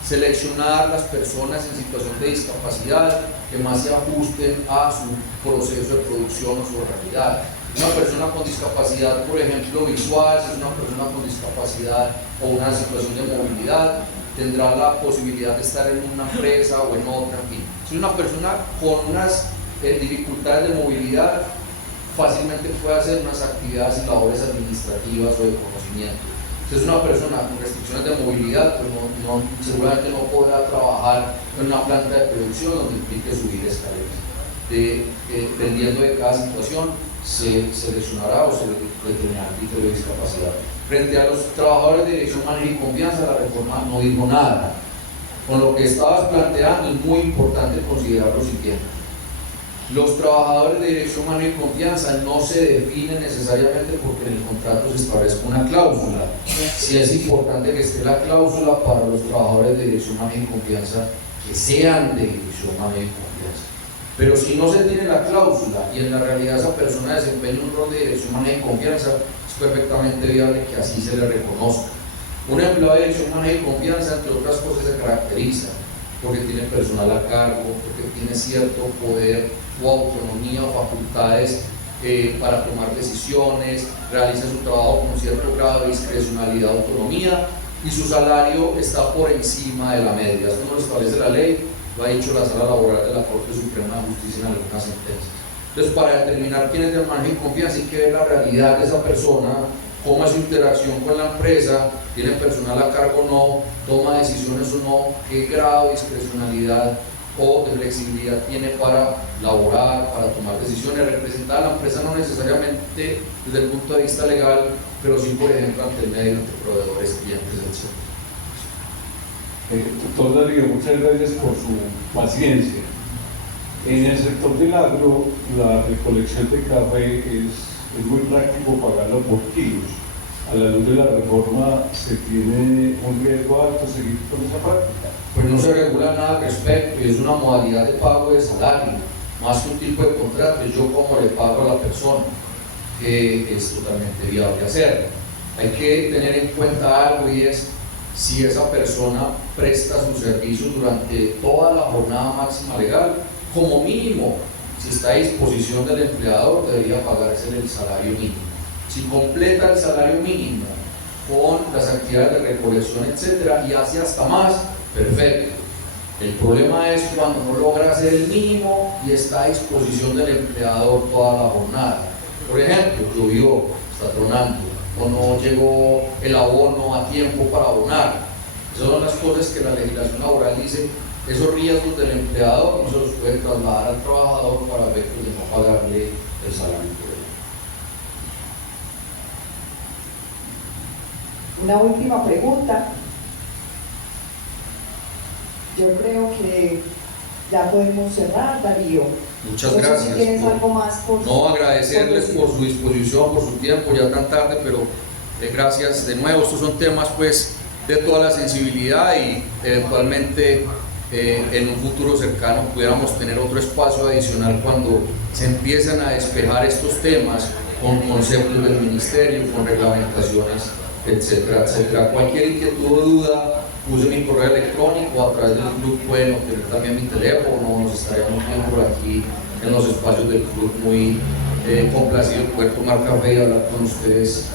Seleccionar las personas en situación de discapacidad que más se ajusten a su proceso de producción o su realidad. Una persona con discapacidad, por ejemplo, visual, si es una persona con discapacidad o una situación de movilidad, tendrá la posibilidad de estar en una empresa o en otra, en fin. Si es una persona con unas dificultades de movilidad, fácilmente puede hacer unas actividades y labores administrativas o de conocimiento. Si es una persona con restricciones de movilidad, pues seguramente no podrá trabajar en una planta de producción donde implique subir escaleras. Dependiendo de cada situación, se seleccionará o se determinará el criterio de discapacidad. Frente a los trabajadores de dirección, manejo y confianza, la reforma no dijo nada. Con lo que estabas planteando es muy importante considerar lo siguiente. Los trabajadores de dirección, manejo y confianza no se definen necesariamente porque en el contrato se establezca una cláusula. Sí es importante que esté la cláusula para los trabajadores de dirección, manejo y confianza que sean de dirección, manejo y confianza. Pero si no se tiene la cláusula y en la realidad esa persona desempeña un rol de dirección, manejo y confianza, es perfectamente viable que así se le reconozca. Un empleado de dirección, manejo y confianza, entre otras cosas, se caracteriza porque tiene personal a cargo, porque tiene cierto poder o autonomía o facultades para tomar decisiones, realiza su trabajo con cierto grado de discrecionalidad, autonomía, y su salario está por encima de la media. Esto no lo establece la ley, lo ha dicho la Sala Laboral de la Corte Suprema de Justicia en algunas sentencias. Entonces, para determinar quién es de manejo y confianza, hay que ver la realidad de esa persona, cómo es su interacción con la empresa, tiene personal a cargo o no, toma decisiones o no, qué grado de discrecionalidad o de flexibilidad tiene para laborar, para tomar decisiones. Representar a la empresa no necesariamente desde el punto de vista legal, pero sí, por ejemplo, ante el medio, ante proveedores, clientes, etc. Doctor Darío, muchas gracias por su paciencia. En el sector del agro, la recolección de café es muy práctico pagarlo por kilos. A la luz de la reforma, ¿se tiene un riesgo alto seguir con esa práctica? Pues no se regula nada al respecto y es una modalidad de pago de salario, más que un tipo de contrato. Yo como le pago a la persona, que es totalmente viable hacerlo. Hay que tener en cuenta algo, y es si esa persona presta sus servicios durante toda la jornada máxima legal, como mínimo, si está a disposición del empleador, debería pagarse el salario mínimo. Si completa el salario mínimo con las actividades de recolección, etcétera, y hace hasta más, perfecto. El problema es cuando no logra hacer el mínimo y está a disposición del empleador toda la jornada. Por ejemplo, llovió, está tronando, o no llegó el abono a tiempo para abonar. Esas son las cosas que la legislación laboral dice. Esos riesgos del empleador no se los puede trasladar al trabajador para efectos de no pagarle el salario por ello. Una última pregunta. Yo creo que ya podemos cerrar, Darío. Muchas No sé gracias. si tienes algo más No, agradecerles por su disposición, por su tiempo, ya tan tarde, pero gracias de nuevo. Estos son temas pues de toda la sensibilidad y eventualmente en un futuro cercano pudiéramos tener otro espacio adicional cuando se empiezan a despejar estos temas con conceptos del ministerio, con reglamentaciones, etcétera, etcétera. Cualquier inquietud o duda, use mi correo electrónico, a través del club pueden obtener también mi teléfono, nos estaríamos viendo por aquí en los espacios del club, muy complacido de poder tomar café y hablar con ustedes